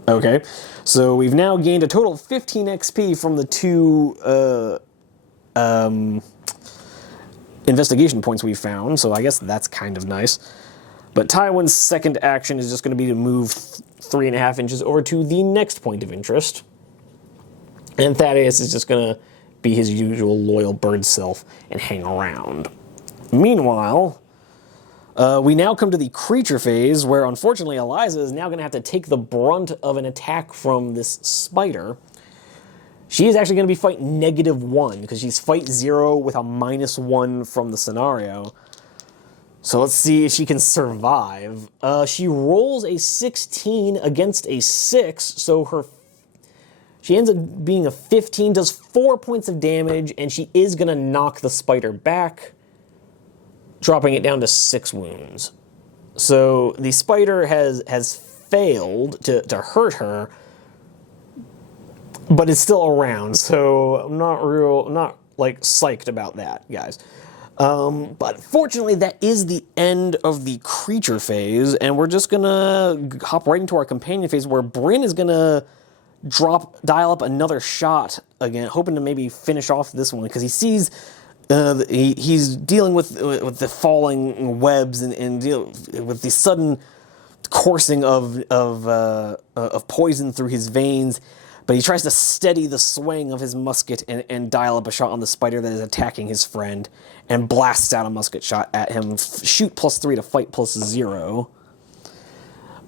Okay, so we've now gained a total of 15 XP from the 2... investigation points we found, so I guess that's kind of nice. But Tywin's second action is just going to be to move 3.5 inches over to the next point of interest. And Thaddeus is just going to be his usual loyal bird self and hang around. Meanwhile, we now come to the creature phase, where unfortunately Eliza is now going to have to take the brunt of an attack from this spider. She is actually going to be fight -1, because she's fight 0 with a -1 from the scenario. So let's see if she can survive. She rolls a 16 against a 6, so she ends up being a 15, does 4 points of damage, and she is going to knock the spider back, dropping it down to 6 wounds. So the spider has failed to hurt her, but it's still around, so I'm not like psyched about that, guys. But fortunately, that is the end of the creature phase, and we're just gonna hop right into our companion phase, where Bryn is gonna dial up another shot again, hoping to maybe finish off this one, because he sees he's dealing with the falling webs and with the sudden coursing of poison through his veins. But he tries to steady the swing of his musket and dial up a shot on the spider that is attacking his friend, and blasts out a musket shot at him. Shoot +3 to fight +0.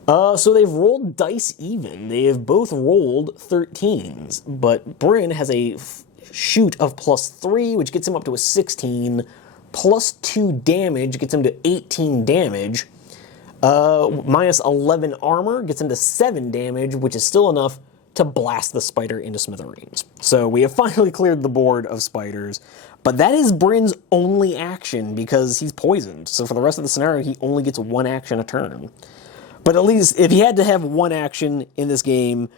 So they've rolled dice even. They have both rolled 13s, but Bryn has a shoot of +3, which gets him up to a 16. +2 damage gets him to 18 damage. -11 armor gets him to 7 damage, which is still enough to blast the spider into smithereens. So we have finally cleared the board of spiders, but that is Bryn's only action because he's poisoned. So for the rest of the scenario, he only gets 1 action a turn. But at least if he had to have 1 action in this game,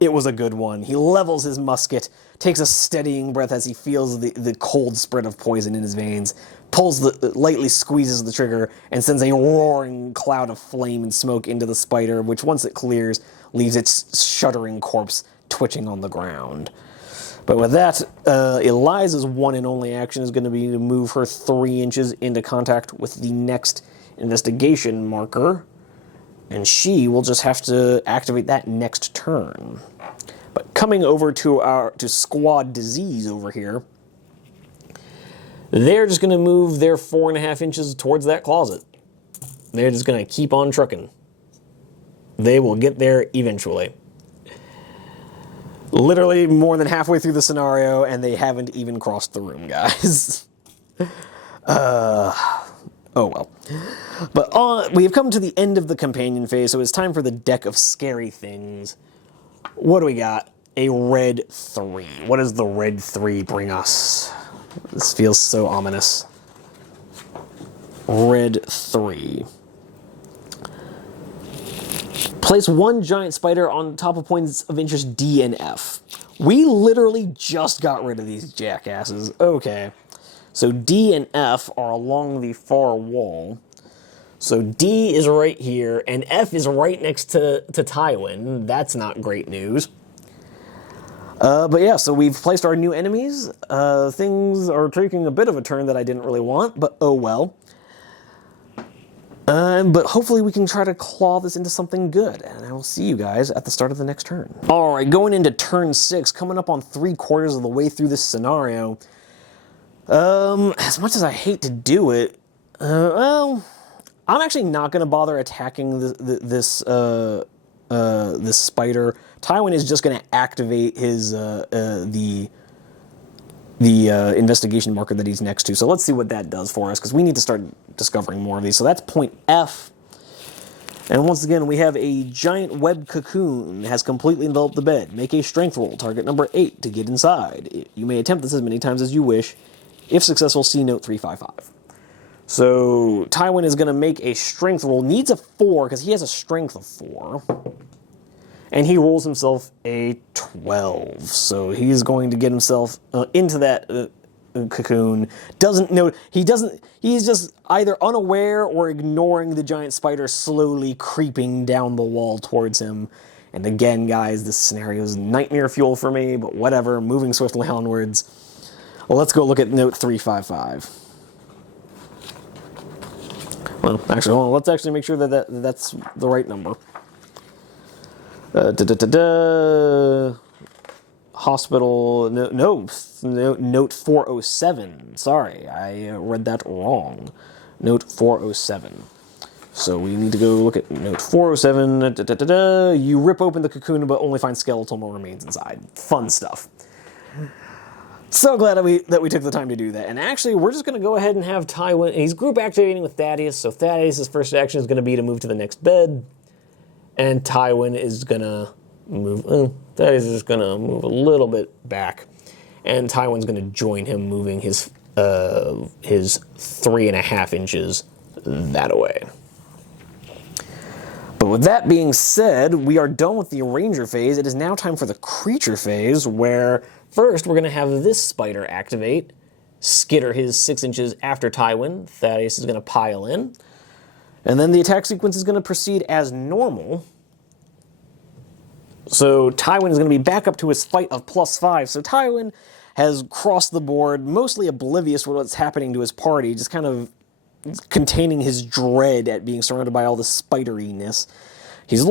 it was a good one. He levels his musket, takes a steadying breath as he feels the cold spread of poison in his veins, lightly squeezes the trigger, and sends a roaring cloud of flame and smoke into the spider, which once it clears, leaves its shuddering corpse twitching on the ground. But with that, Eliza's one and only action is going to be to move her 3 inches into contact with the next investigation marker, and she will just have to activate that next turn. But coming over to Squad Disease over here, they're just going to move their 4.5 inches towards that closet. They're just going to keep on trucking. They will get there eventually. Literally more than halfway through the scenario, and they haven't even crossed the room, guys. Oh well. But we have come to the end of the companion phase, so it's time for the deck of scary things. What do we got? A red 3. What does the red 3 bring us? This feels so ominous. Red 3. Place 1 giant spider on top of points of interest D and F. We literally just got rid of these jackasses. Okay. So D and F are along the far wall. So D is right here, and F is right next to Tywin. That's not great news. But yeah, so we've placed our new enemies. Things are taking a bit of a turn that I didn't really want, but oh well. But hopefully we can try to claw this into something good, and I will see you guys at the start of the next turn. Alright, going into turn 6, coming up on 3/4 of the way through this scenario. As much as I hate to do it, well, I'm actually not going to bother attacking this spider. Tywin is just going to activate his the investigation marker that he's next to. So let's see what that does for us, because we need to start discovering more of these. So that's point F. And once again, we have a giant web cocoon has completely enveloped the bed. Make a strength roll, target number 8, to get inside. You may attempt this as many times as you wish. If successful, see note 355. So Tywin is going to make a strength roll. Needs a 4, because he has a strength of 4. And he rolls himself a 12. So he's going to get himself into that cocoon. He's just either unaware or ignoring the giant spider slowly creeping down the wall towards him. And again, guys, this scenario is nightmare fuel for me, but whatever, moving swiftly onwards. Well, let's go look at note 355. Well, actually, hold on, let's actually make sure that that's the right number. Hospital, note 407. Sorry, I read that wrong. Note 407. So we need to go look at note 407. You rip open the cocoon, but only find skeletal remains inside. Fun stuff. So glad that we took the time to do that. And actually, we're just going to go ahead and have Tywin. He's group activating with Thaddeus, so Thaddeus' first action is going to be to move to the next bed. And Tywin is gonna move. Thaddeus is gonna move a little bit back, and Tywin's gonna join him, moving his 3.5 inches that way. But with that being said, we are done with the Ranger phase. It is now time for the Creature phase, where first we're gonna have this spider activate, skitter his 6 inches after Tywin. Thaddeus is gonna pile in. And then the attack sequence is going to proceed as normal. So Tywin is going to be back up to his fight of +5. So Tywin has crossed the board, mostly oblivious to what's happening to his party, just kind of containing his dread at being surrounded by all the spideriness. He's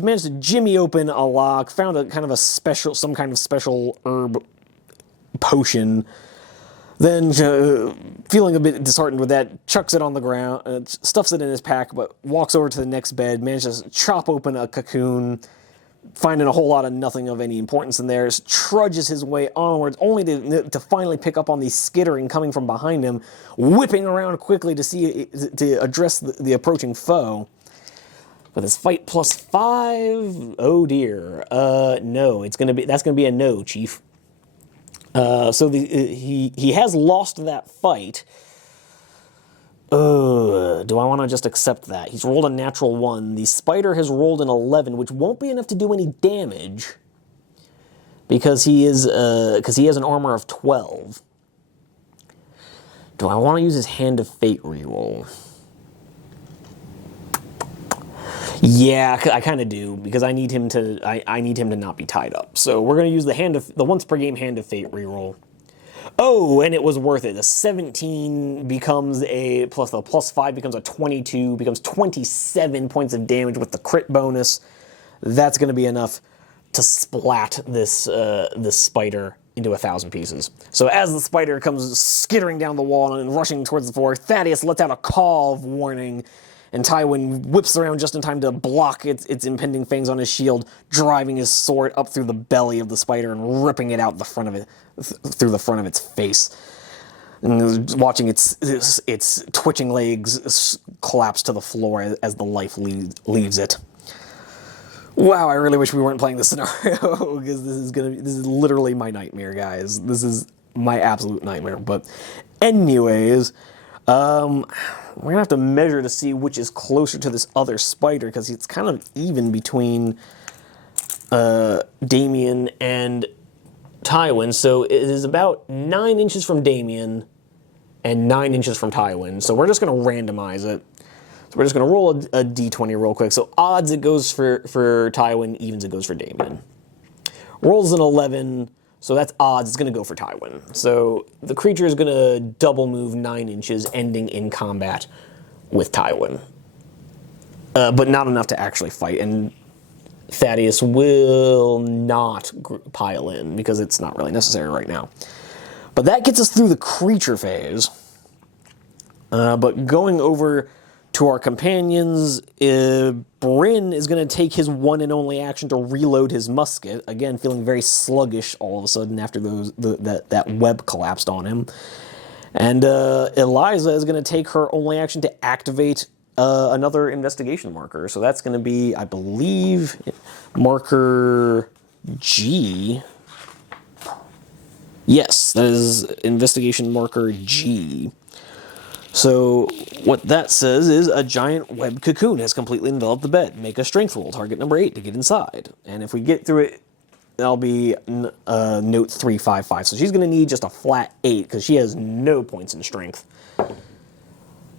managed to jimmy open a lock, found some kind of special herb potion. Then, feeling a bit disheartened with that, chucks it on the ground, stuffs it in his pack, but walks over to the next bed, manages to chop open a cocoon, finding a whole lot of nothing of any importance in there, trudges his way onwards, only to finally pick up on the skittering coming from behind him, whipping around quickly to address the approaching foe. With his fight +5, oh dear, no, that's gonna be a no, Chief. So he has lost that fight. Do I want to just accept that? He's rolled a natural 1. The spider has rolled an 11, which won't be enough to do any damage because he has an armor of 12. Do I want to use his Hand of Fate reroll? Yeah, I kind of do, because I need him to. I need him to not be tied up. So we're going to use the once per game Hand of Fate reroll. Oh, and it was worth it. A 17 becomes a plus the +5 becomes a 22, becomes 27 points of damage with the crit bonus. That's going to be enough to splat this spider into 1,000 pieces. So as the spider comes skittering down the wall and rushing towards the floor, Thaddeus lets out a call of warning. And Tywin whips around just in time to block its impending fangs on his shield, driving his sword up through the belly of the spider and ripping it out through the front of its face. And watching its twitching legs collapse to the floor as the life leaves it. Wow, I really wish we weren't playing this scenario, because this is literally my nightmare, guys. This is my absolute nightmare. But anyways, we're gonna have to measure to see which is closer to this other spider, because it's kind of even between Damien and Tywin. So it is about 9 inches from Damien and 9 inches from Tywin. So we're just going to randomize it. So we're just going to roll a d20 real quick. So odds it goes for Tywin, evens it goes for Damien. Rolls an 11, so that's odds, it's going to go for Tywin. So the creature is going to double move 9 inches, ending in combat with Tywin. But not enough to actually fight, and Thaddeus will not pile in because it's not really necessary right now. But that gets us through the creature phase. But going over to our companions, Bryn is going to take his one and only action to reload his musket. Again, feeling very sluggish all of a sudden after that web collapsed on him. And Eliza is going to take her only action to activate another investigation marker. So that's going to be, I believe, marker G. Yes, that is investigation marker G. So what that says is a giant web cocoon has completely enveloped the bed. Make a strength roll, target number 8 to get inside. And if we get through it, that'll be note 355. So she's going to need just a flat 8 because she has no points in strength.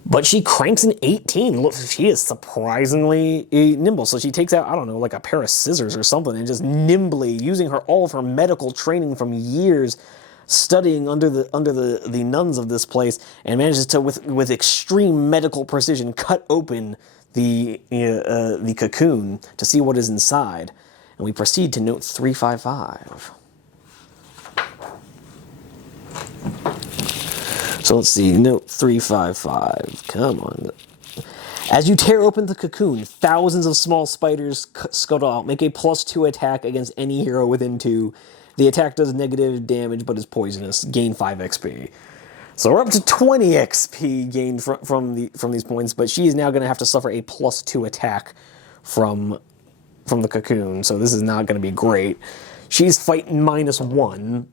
But she cranks an 18. Look, she is surprisingly nimble. So she takes out, I don't know, like a pair of scissors or something and just nimbly, using all of her medical training from years studying under the nuns of this place, and manages to, with extreme medical precision, cut open the cocoon to see what is inside. And we proceed to note 355. So let's see, note 355, come on. As you tear open the cocoon, thousands of small spiders scuttle out. Make a +2 attack against any hero within 2. The attack does negative damage, but is poisonous. Gain 5 XP. So we're up to 20 XP gained from these points, but she is now going to have to suffer a +2 attack from the cocoon. So this is not going to be great. She's fighting -1,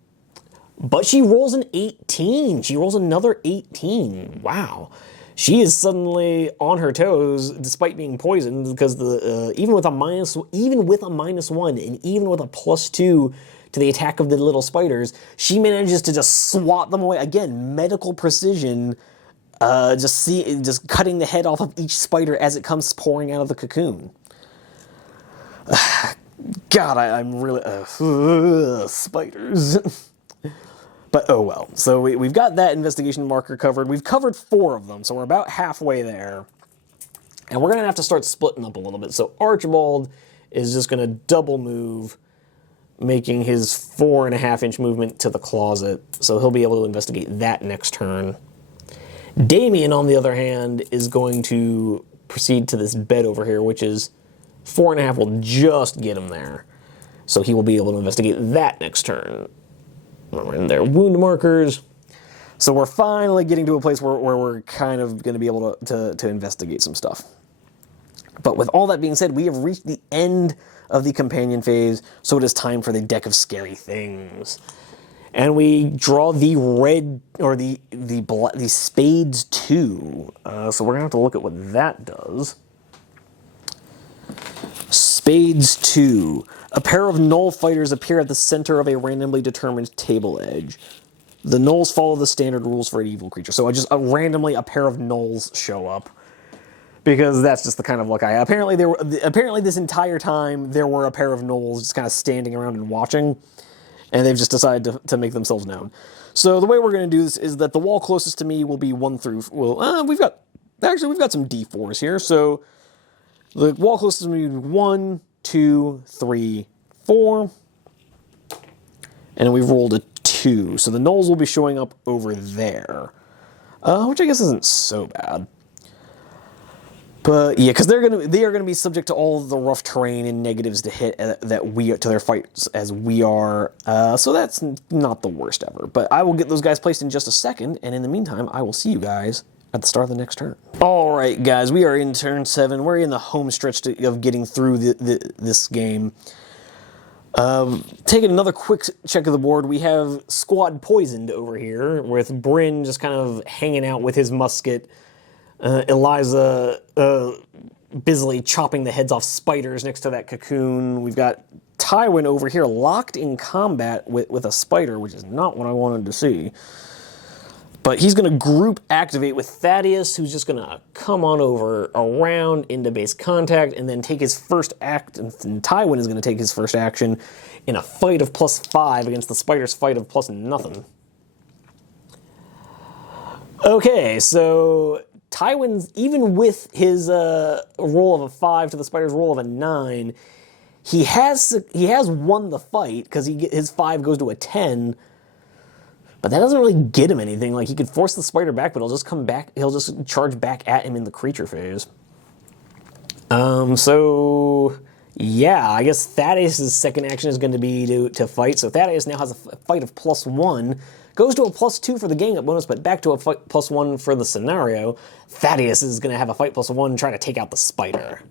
but she rolls an 18. She rolls another 18. Wow. She is suddenly on her toes despite being poisoned, because even with a -1 and even with a +2 to the attack of the little spiders, she manages to just swat them away. Again, medical precision, just cutting the head off of each spider as it comes pouring out of the cocoon. God, I'm really spiders. But oh well. So we've got that investigation marker covered. We've covered 4 of them, so we're about halfway there. And we're gonna have to start splitting up a little bit. So Archibald is just gonna double move, making his 4.5-inch movement to the closet. So he'll be able to investigate that next turn. Damien, on the other hand, is going to proceed to this bed over here, which is 4.5 will just get him there. So he will be able to investigate that next turn. And their wound markers. So we're finally getting to a place where we're kind of going to be able to investigate some stuff. But with all that being said, we have reached the end of the companion phase, so it is time for the deck of scary things. And we draw the red, or the Spades 2. So we're going to have to look at what that does. Spades 2. A pair of Gnoll fighters appear at the center of a randomly determined table edge. The Gnolls follow the standard rules for an evil creature. So randomly a pair of Gnolls show up, because that's just the kind of luck I have. Apparently this entire time there were a pair of Gnolls just kind of standing around and watching, and they've just decided to make themselves known. So the way we're going to do this is that the wall closest to me will be 1 through... Well, we've got some D4s here. So the wall closest to me will be 1, 2, 3, 4. And we've rolled a 2. So the Gnolls will be showing up over there. Which I guess isn't so bad. But yeah, because they are gonna be subject to all the rough terrain and negatives to hit to their fights as we are. So that's not the worst ever. But I will get those guys placed in just a second, and in the meantime, I will see you guys at the start of the next turn. All right, guys, we are in turn 7. We're in the home stretch of getting through this game. Taking another quick check of the board, we have Squad Poisoned over here, with Bryn just kind of hanging out with his musket. Eliza busily chopping the heads off spiders next to that cocoon. We've got Tywin over here locked in combat with a spider, which is not what I wanted to see. But he's going to group activate with Thaddeus, who's just going to come on over around into base contact and then take his first act. And Tywin is going to take his first action in a fight of +5 against the spider's fight of +0. Okay, so Tywin's, even with his roll of a 5 to the spider's roll of a 9, he has won the fight because his 5 goes to a 10. But that doesn't really get him anything. Like, he could force the spider back, but he'll just come back. He'll just charge back at him in the creature phase. So yeah, I guess Thaddeus' second action is going to be to fight. So Thaddeus now has a fight of +1, goes to a +2 for the gang up bonus, but back to a fight +1 for the scenario. Thaddeus is going to have a fight +1, trying to take out the spider.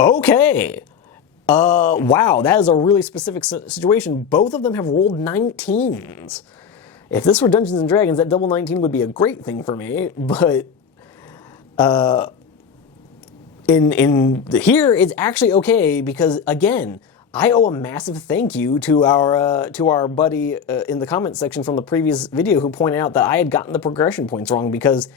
Okay. Wow, that is a really specific situation. Both of them have rolled 19s. If this were Dungeons & Dragons, that double 19 would be a great thing for me, but in here, it's actually okay because, again, I owe a massive thank you to our buddy in the comment section from the previous video who pointed out that I had gotten the progression points wrong because,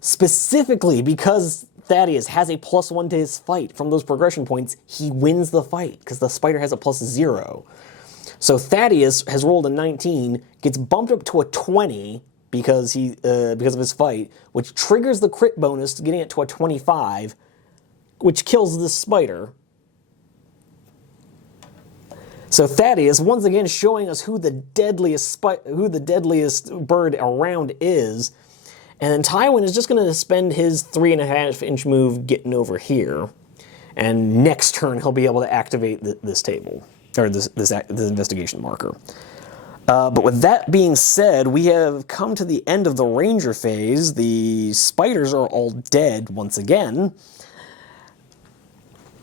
specifically because Thaddeus has a +1 to his fight from those progression points, he wins the fight because the spider has a +0. So Thaddeus has rolled a 19, gets bumped up to a 20 because of his fight, which triggers the crit bonus, getting it to a 25, which kills this spider. So Thaddeus, once again, showing us who the deadliest bird around is, and then Tywin is just going to spend his 3.5-inch move getting over here, and next turn he'll be able to activate this table. Or this investigation marker. But with that being said, we have come to the end of the ranger phase. The spiders are all dead once again.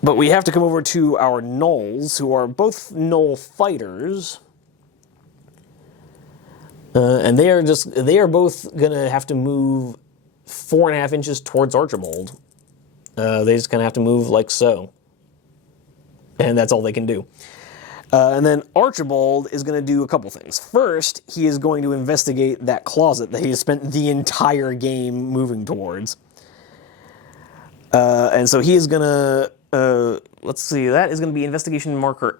But we have to come over to our gnolls, who are both gnoll fighters. And they are both going to have to move 4.5 inches towards Archibald. They just kind of have to move like so. And that's all they can do. And then Archibald is going to do a couple things. First, he is going to investigate that closet that he has spent the entire game moving towards. And so he is going to, let's see, that is going to be investigation marker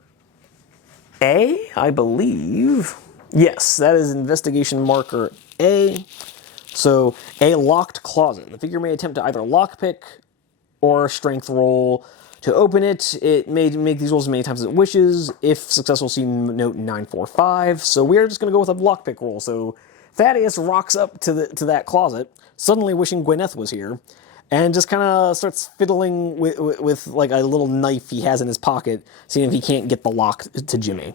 A, I believe. Yes, that is investigation marker A. So, a locked closet. The figure may attempt to either lockpick or strength roll. To open it, it may make these rolls as many times as it wishes. If successful, see note 945. So we're just going to go with a lockpick roll. So Thaddeus rocks up to that closet, suddenly wishing Gwyneth was here, and just kind of starts fiddling with like a little knife he has in his pocket, seeing if he can't get the lock to Jimmy.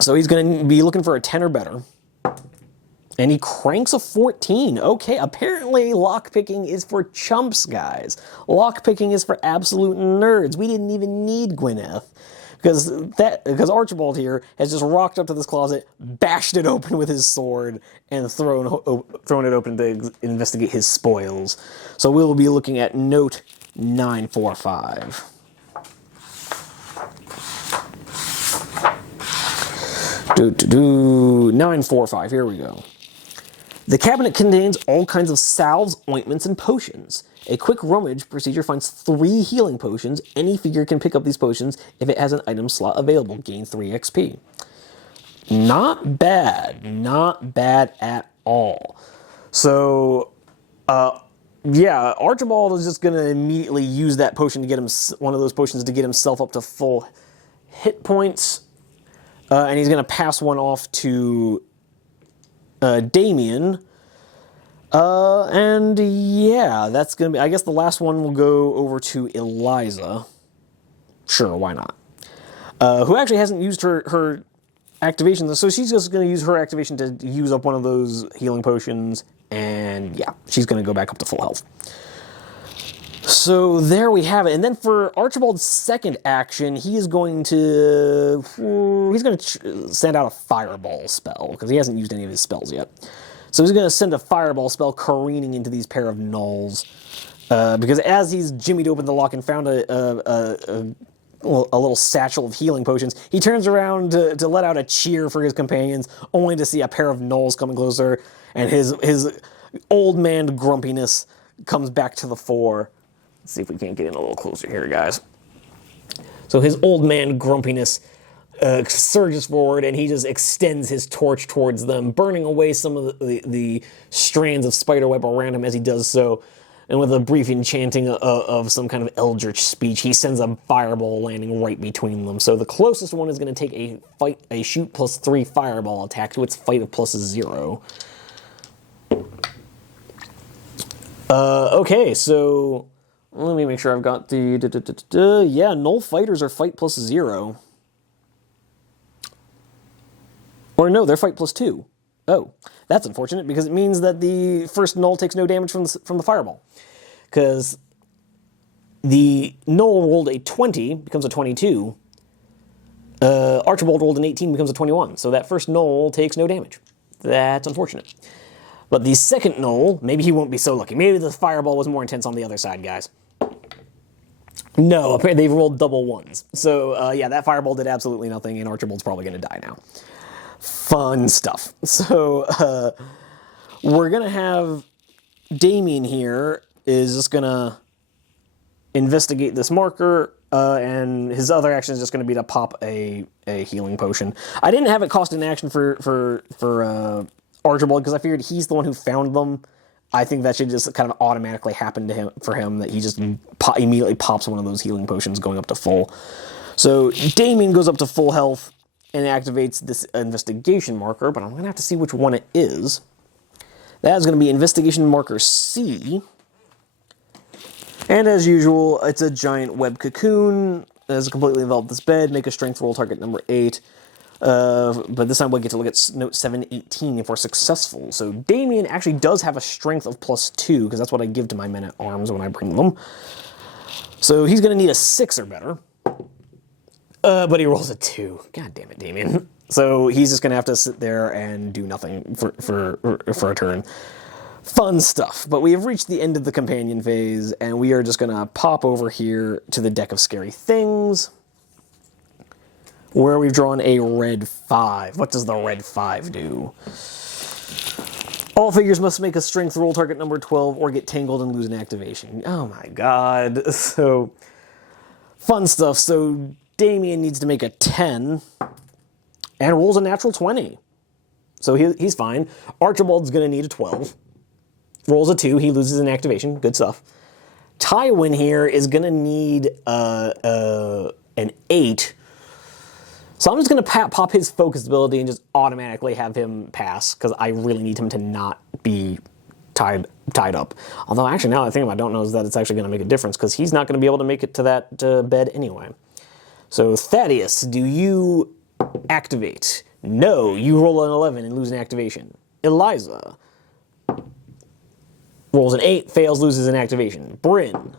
So he's going to be looking for a 10 or better. And he cranks a 14. Okay, apparently lockpicking is for chumps, guys. Lockpicking is for absolute nerds. We didn't even need Gwyneth. Because Archibald here has just rocked up to this closet, bashed it open with his sword, and thrown it open to investigate his spoils. So we'll be looking at note 945. Do 945, here we go. The cabinet contains all kinds of salves, ointments, and potions. A quick rummage procedure finds 3 healing potions. Any figure can pick up these potions if it has an item slot available. Gain 3 XP. Not bad. Not bad at all. So, yeah, Archibald is just going to immediately use that potion to get him, one of those potions to get himself up to full hit points. And he's going to pass one off to Damien. And yeah, that's going to be, I guess the last one will go over to Eliza. Sure, why not? Who actually hasn't used her activation, so she's just going to use her activation to use up one of those healing potions, and yeah, she's going to go back up to full health. So there we have it. And then for Archibald's second action, he is going to send out a fireball spell, because he hasn't used any of his spells yet. So he's going to send a fireball spell careening into these pair of gnolls. Because as he's jimmied open the lock and found a a little satchel of healing potions. He turns around to let out a cheer for his companions, only to see a pair of gnolls coming closer, and his old man grumpiness comes back to the fore. Let's see if we can't get in a little closer here, guys. So his old man grumpiness surges forward, and he just extends his torch towards them, burning away some of the strands of spiderweb around him as he does so. And with a brief enchanting of some kind of eldritch speech, he sends a fireball landing right between them. So the closest one is going to take a shoot +3 fireball attack to its fight of +0. Okay, so let me make sure I've got the... Yeah, Gnoll fighters are fight +0. Or no, they're fight +2. Oh, that's unfortunate, because it means that the first Gnoll takes no damage from the fireball. Because the Gnoll rolled a 20, becomes a 22. Archibald rolled an 18, becomes a 21. So that first Gnoll takes no damage. That's unfortunate. But the second Gnoll, maybe he won't be so lucky. Maybe the fireball was more intense on the other side, guys. No, apparently they've rolled double ones. So, yeah, that fireball did absolutely nothing, and Archibald's probably going to die now. Fun stuff. So, we're going to have Damien here is just going to investigate this marker, and his other action is just going to be to pop a healing potion. I didn't have it cost an action for Archibald, because I figured he's the one who found them. I think that should just kind of automatically happen to him, that he just immediately pops one of those healing potions going up to full. So Damien goes up to full health and activates this investigation marker, but I'm going to have to see which one it is. That is going to be investigation marker C. And as usual, it's a giant web cocoon that is completely enveloped this bed. Make a strength roll, target number 8. But this time we'll get to look at note 718 if we're successful. So Damien actually does have a strength of +2, because that's what I give to my men at arms when I bring them. So he's going to need a 6 or better. But he rolls a 2. God damn it, Damien. So he's just going to have to sit there and do nothing for a turn. Fun stuff. But we have reached the end of the companion phase, and we are just going to pop over here to the deck of scary things, where we've drawn a red 5. What does the red 5 do? All figures must make a strength roll, target number 12, or get tangled and lose an activation. Oh my god. So, fun stuff. So, Damien needs to make a 10, and rolls a natural 20. So he's fine. Archibald's going to need a 12. Rolls a 2, he loses an activation. Good stuff. Tywin here is going to need an 8. So I'm just going to pop his focus ability and just automatically have him pass, because I really need him to not be tied up. Although, actually, now that I think about it, I don't know that it's actually going to make a difference, because he's not going to be able to make it to that bed anyway. So, Thaddeus, do you activate? No, you roll an 11 and lose an activation. Eliza rolls an 8, fails, loses an activation. Bryn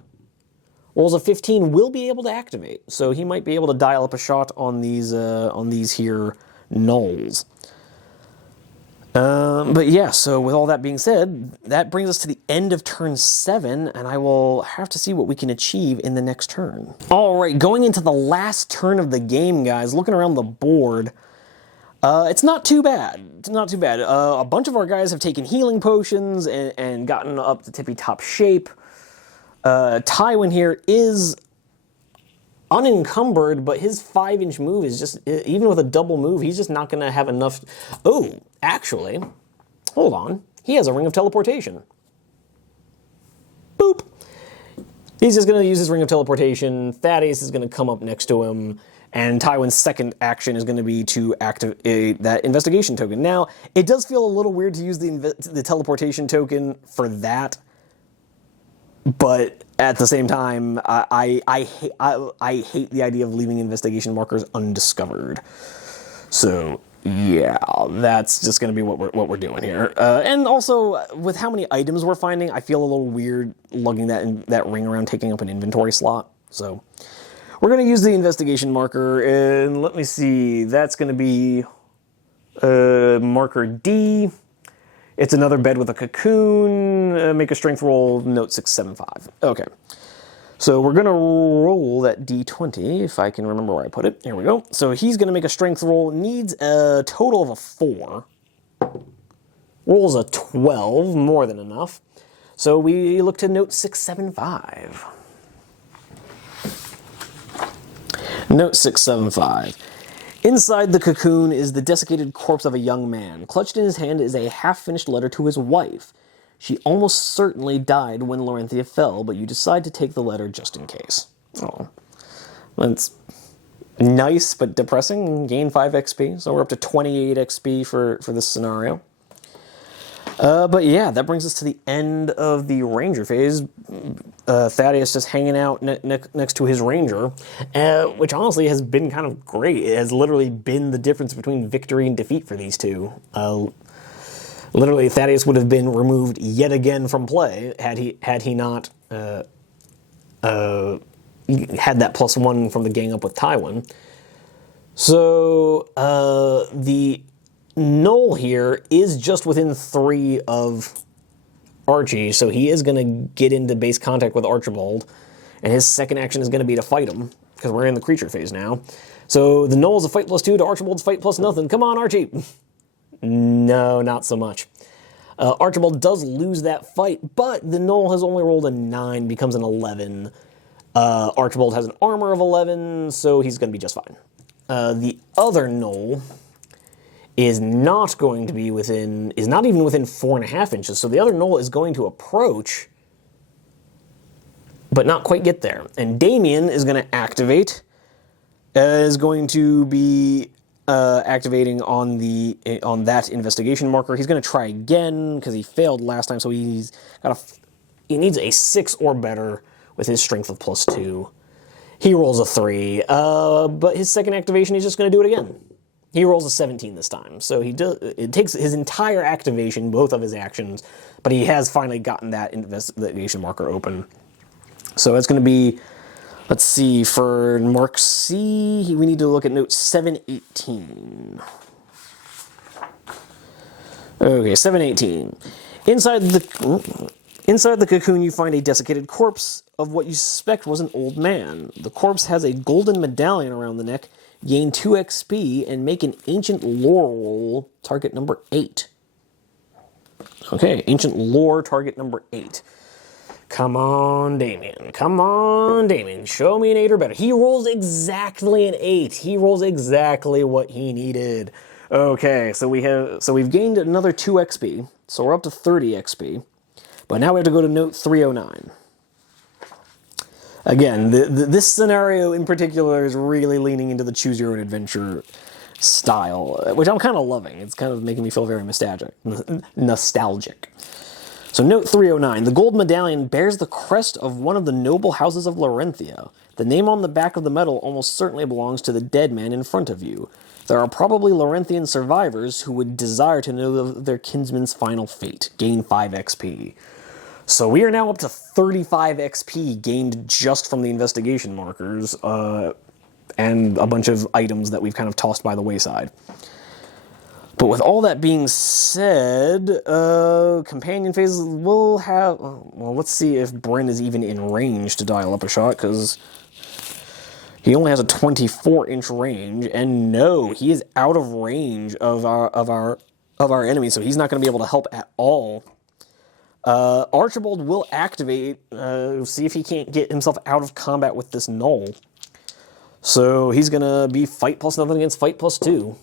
rolls a 15, will be able to activate. So he might be able to dial up a shot on these here gnolls. But yeah, so with all that being said, that brings us to the end of turn 7, and I will have to see what we can achieve in the next turn. All right, going into the last turn of the game, guys, looking around the board, it's not too bad. It's not too bad. A bunch of our guys have taken healing potions and gotten up to tippy-top shape. Tywin here is unencumbered, but his 5-inch move is just, even with a double move, he's just not going to have enough. Oh, actually, hold on. He has a ring of teleportation. Boop. He's just going to use his ring of teleportation. Thaddeus is going to come up next to him, and Tywin's second action is going to be to activate that investigation token. Now, it does feel a little weird to use the teleportation token for that, but at the same time, I hate the idea of leaving investigation markers undiscovered. So yeah, that's just going to be what we're doing here. And also, with how many items we're finding, I feel a little weird lugging that ring around, taking up an inventory slot. So we're going to use the investigation marker, and let me see. That's going to be marker D. It's another bed with a cocoon. Make a strength roll, note 675. Okay. So we're going to roll that d20, if I can remember where I put it. Here we go. So he's going to make a strength roll. Needs a total of a 4. Rolls a 12, more than enough. So we look to note 675. Note 675. Inside the cocoon is the desiccated corpse of a young man. Clutched in his hand is a half-finished letter to his wife. She almost certainly died when Larenthia fell, but you decide to take the letter just in case. Oh, that's nice but depressing. Gain 5 XP, so we're up to 28 XP for this scenario. But yeah, that brings us to the end of the Ranger phase. Thaddeus just hanging out next to his Ranger, which honestly has been kind of great. It has literally been the difference between victory and defeat for these two. Literally, Thaddeus would have been removed yet again from play had he not had that +1 from the gang up with Tywin. So the Knoll here is just within 3 of Archie, so he is going to get into base contact with Archibald, and his second action is going to be to fight him, because we're in the creature phase now. So the Knoll is a fight +2 to Archibald's fight +0. Come on, Archie! No, not so much. Archibald does lose that fight, but the Knoll has only rolled a 9, becomes an 11. Archibald has an armor of 11, so he's going to be just fine. The other Knoll is not going to be within, is not even within 4.5 inches, so the other Knoll is going to approach, but not quite get there. And Damien is going to activate, is going to be activating on that investigation marker. He's going to try again because he failed last time, so he needs a 6 or better with his strength of +2. He rolls a 3, but his second activation, he's just going to do it again. He rolls a 17 this time, so it takes his entire activation, both of his actions, but he has finally gotten that investigation marker open. So it's going to be, let's see, for Mark C, we need to look at note 718. Okay, 718. Inside the cocoon, you find a desiccated corpse of what you suspect was an old man. The corpse has a golden medallion around the neck. Gain 2 XP and make an ancient lore roll, target number 8. Okay, ancient lore, target number 8. Come on, Damien. Come on, Damien. Show me an 8 or better. He rolls exactly an 8. He rolls exactly what he needed. Okay, so we've gained another 2 XP. So we're up to 30 XP. But now we have to go to note 309. Again, this scenario in particular is really leaning into the choose your own adventure style, which I'm kind of loving. It's kind of making me feel very nostalgic. So note 309, the gold medallion bears the crest of one of the noble houses of Larenthia. The name on the back of the medal almost certainly belongs to the dead man in front of you. There are probably Larenthian survivors who would desire to know their kinsman's final fate. Gain 5 XP. So we are now up to 35 XP gained just from the investigation markers, and a bunch of items that we've kind of tossed by the wayside. But with all that being said, companion phase will have... Well, let's see if Bryn is even in range to dial up a shot, because he only has a 24-inch range, and no, he is out of range of our enemy, so he's not going to be able to help at all. Archibald will activate, see if he can't get himself out of combat with this Knoll. So he's going to be fight +0 against fight +2.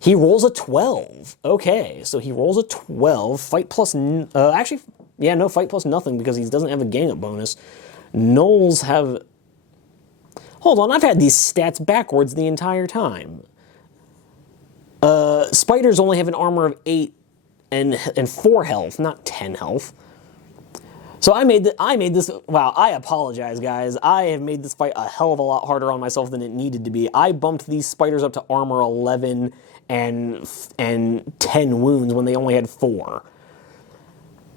He rolls a 12. Okay, so he rolls a 12. Fight plus... actually, yeah, no, fight +0 because he doesn't have a gang-up bonus. Knolls have... Hold on, I've had these stats backwards the entire time. Spiders only have an armor of 8 and 4 health, not 10 health. So I made this, wow, I apologize, guys. I have made this fight a hell of a lot harder on myself than it needed to be. I bumped these spiders up to armor 11 and 10 wounds when they only had 4.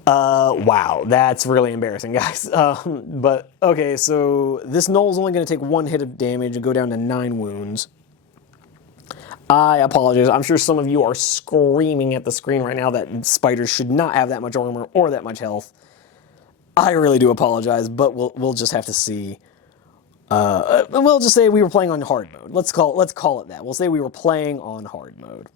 Wow, that's really embarrassing, guys. But, okay, so this Knoll is only going to take 1 hit of damage and go down to 9 wounds. I apologize. I'm sure some of you are screaming at the screen right now that spiders should not have that much armor or that much health. I really do apologize, but we'll just have to see. We'll just say we were playing on hard mode. Let's call it that. We'll say we were playing on hard mode.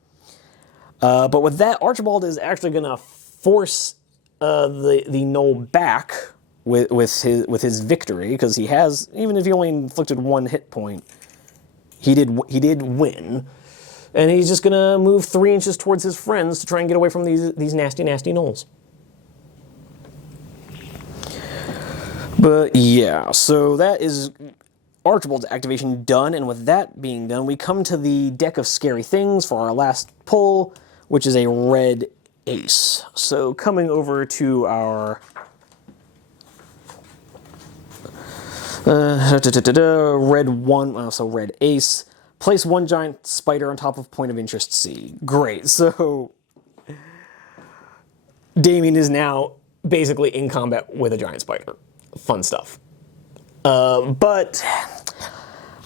But with that, Archibald is actually going to force the Gnoll back with his victory, because he has, even if he only inflicted 1 hit point, he did win, and he's just going to move 3 inches towards his friends to try and get away from these nasty Gnolls. But yeah, so that is Archibald's activation done, and with that being done, we come to the deck of scary things for our last pull, which is a red ace. So coming over to our red 1, so red ace, place 1 giant spider on top of point of interest C. Great, so Damien is now basically in combat with a giant spider. Fun stuff. But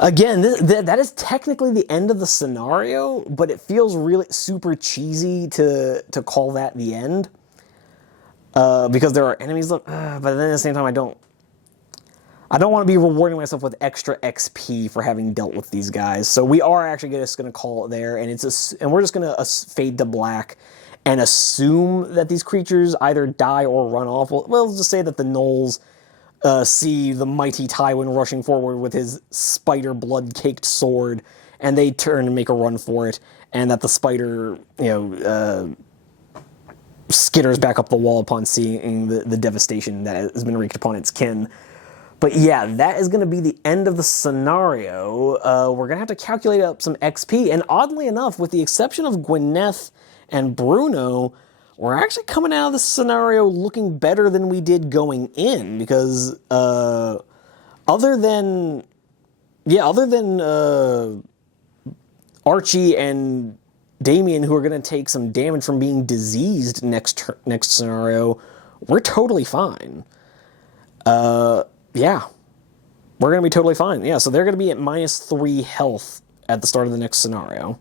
again, that is technically the end of the scenario, but it feels really super cheesy to call that the end. Because there are enemies, but then at the same time, I don't want to be rewarding myself with extra XP for having dealt with these guys. So we are actually just going to call it there, and we're just going to fade to black and assume that these creatures either die or run off. We'll just say that the Gnolls see the mighty Tywin rushing forward with his spider blood-caked sword, and they turn and make a run for it, and that the spider, skitters back up the wall upon seeing the devastation that has been wreaked upon its kin. But yeah, that is going to be the end of the scenario. We're going to have to calculate up some XP, and oddly enough, with the exception of Gwyneth and Bruno, we're actually coming out of this scenario looking better than we did going in, because other than Archie and Damien, who are going to take some damage from being diseased next scenario, we're totally fine. Yeah, we're going to be totally fine. Yeah, so they're going to be at -3 health at the start of the next scenario.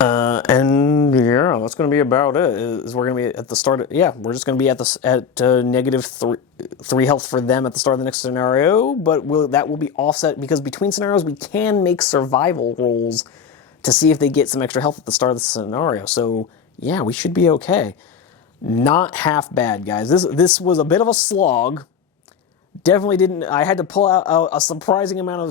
And yeah, that's going to be about it. Is we're going to be at the start. We're just going to be at -3 health for them at the start of the next scenario. But that will be offset, because between scenarios we can make survival rolls to see if they get some extra health at the start of the scenario. So yeah, we should be okay. Not half bad, guys. This was a bit of a slog. Definitely didn't. I had to pull out a surprising amount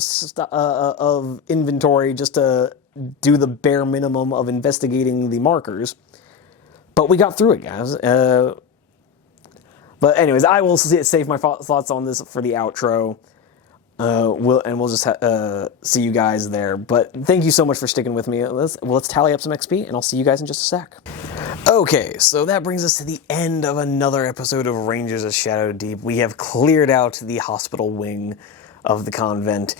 of inventory just to do the bare minimum of investigating the markers, but we got through it, guys. But anyways, I will save my thoughts on this for the outro. We'll just see you guys there. But thank you so much for sticking with me. Let's tally up some XP, and I'll see you guys in just a sec. Okay, so that brings us to the end of another episode of Rangers of Shadowdeep. We have cleared out the hospital wing of the convent.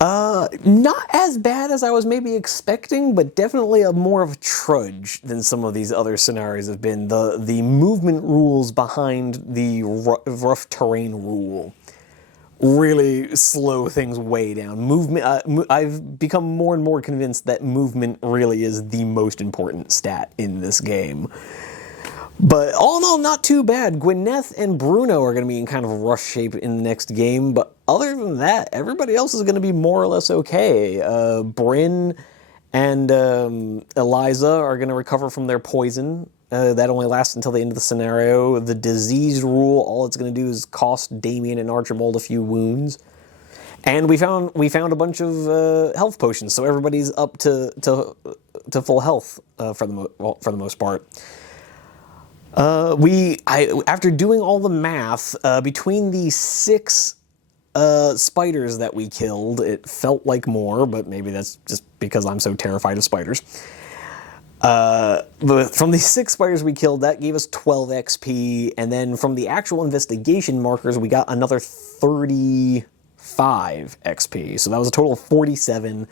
Not as bad as I was maybe expecting, but definitely more of a trudge than some of these other scenarios have been. The movement rules behind the rough terrain rule really slow things way down. Movement. I've become more and more convinced that movement really is the most important stat in this game. But all in all, not too bad. Gwyneth and Bruno are going to be in kind of rush shape in the next game, but other than that, everybody else is going to be more or less okay. Bryn and Eliza are going to recover from their poison. That only lasts until the end of the scenario. The disease rule, all it's going to do is cost Damien and Archibald a few wounds. And we found a bunch of health potions, so everybody's up to full health for the most part. After doing all the math, between the 6 spiders that we killed, it felt like more, but maybe that's just because I'm so terrified of spiders. But from the 6 spiders we killed, that gave us 12 XP, and then from the actual investigation markers, we got another 35 XP, so that was a total of 47.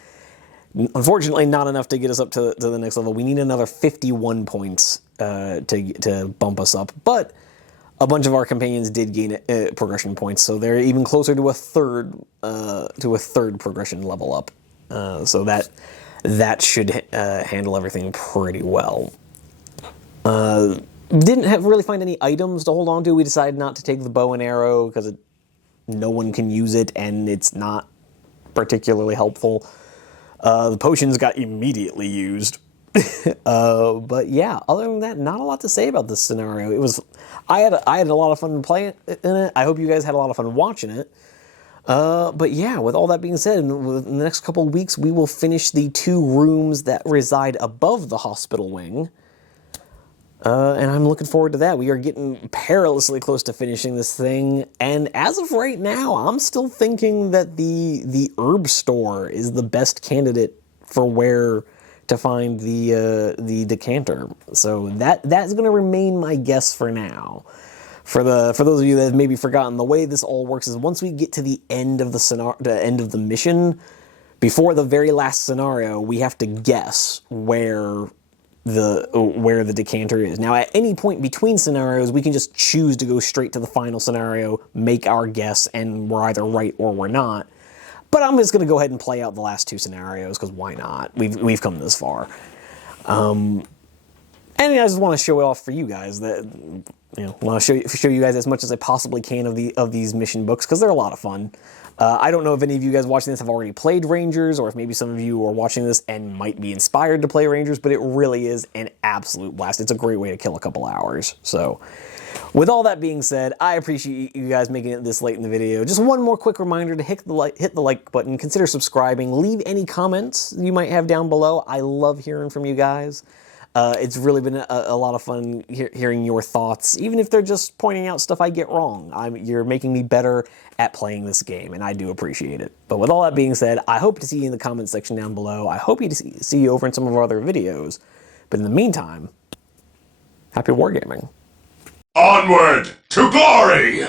Unfortunately, not enough to get us up to the next level. We need another 51 points to bump us up, but a bunch of our companions did gain progression points, so they're even closer to a third progression level up. So that should handle everything pretty well. Didn't really find any items to hold on to. We decided not to take the bow and arrow because no one can use it and it's not particularly helpful. The potions got immediately used. But yeah, other than that, not a lot to say about this scenario. I had a lot of fun playing in it. I hope you guys had a lot of fun watching it. But yeah, with all that being said, in the next couple of weeks, we will finish the 2 rooms that reside above the hospital wing. And I'm looking forward to that. We are getting perilously close to finishing this thing. And as of right now, I'm still thinking that the herb store is the best candidate for where to find the decanter. So that's going to remain my guess for now. For those of you that have maybe forgotten, the way this all works is once we get to the end of the end of the mission, before the very last scenario, we have to guess where the decanter is. Now, at any point between scenarios, we can just choose to go straight to the final scenario, make our guess, and we're either right or we're not. But I'm just going to go ahead and play out the last 2 scenarios, because why not? We've come this far. And I just want to show it off for you guys. That want to show you guys as much as I possibly can of these mission books, because they're a lot of fun. I don't know if any of you guys watching this have already played Rangers, or if maybe some of you are watching this and might be inspired to play Rangers, but it really is an absolute blast. It's a great way to kill a couple hours. So, with all that being said, I appreciate you guys making it this late in the video. Just one more quick reminder to hit the like button, consider subscribing, leave any comments you might have down below. I love hearing from you guys. It's really been a lot of fun hearing your thoughts, even if they're just pointing out stuff I get wrong. You're making me better at playing this game, and I do appreciate it. But with all that being said, I hope to see you in the comments section down below. I hope to see you over in some of our other videos. But in the meantime, happy wargaming. Onward to glory!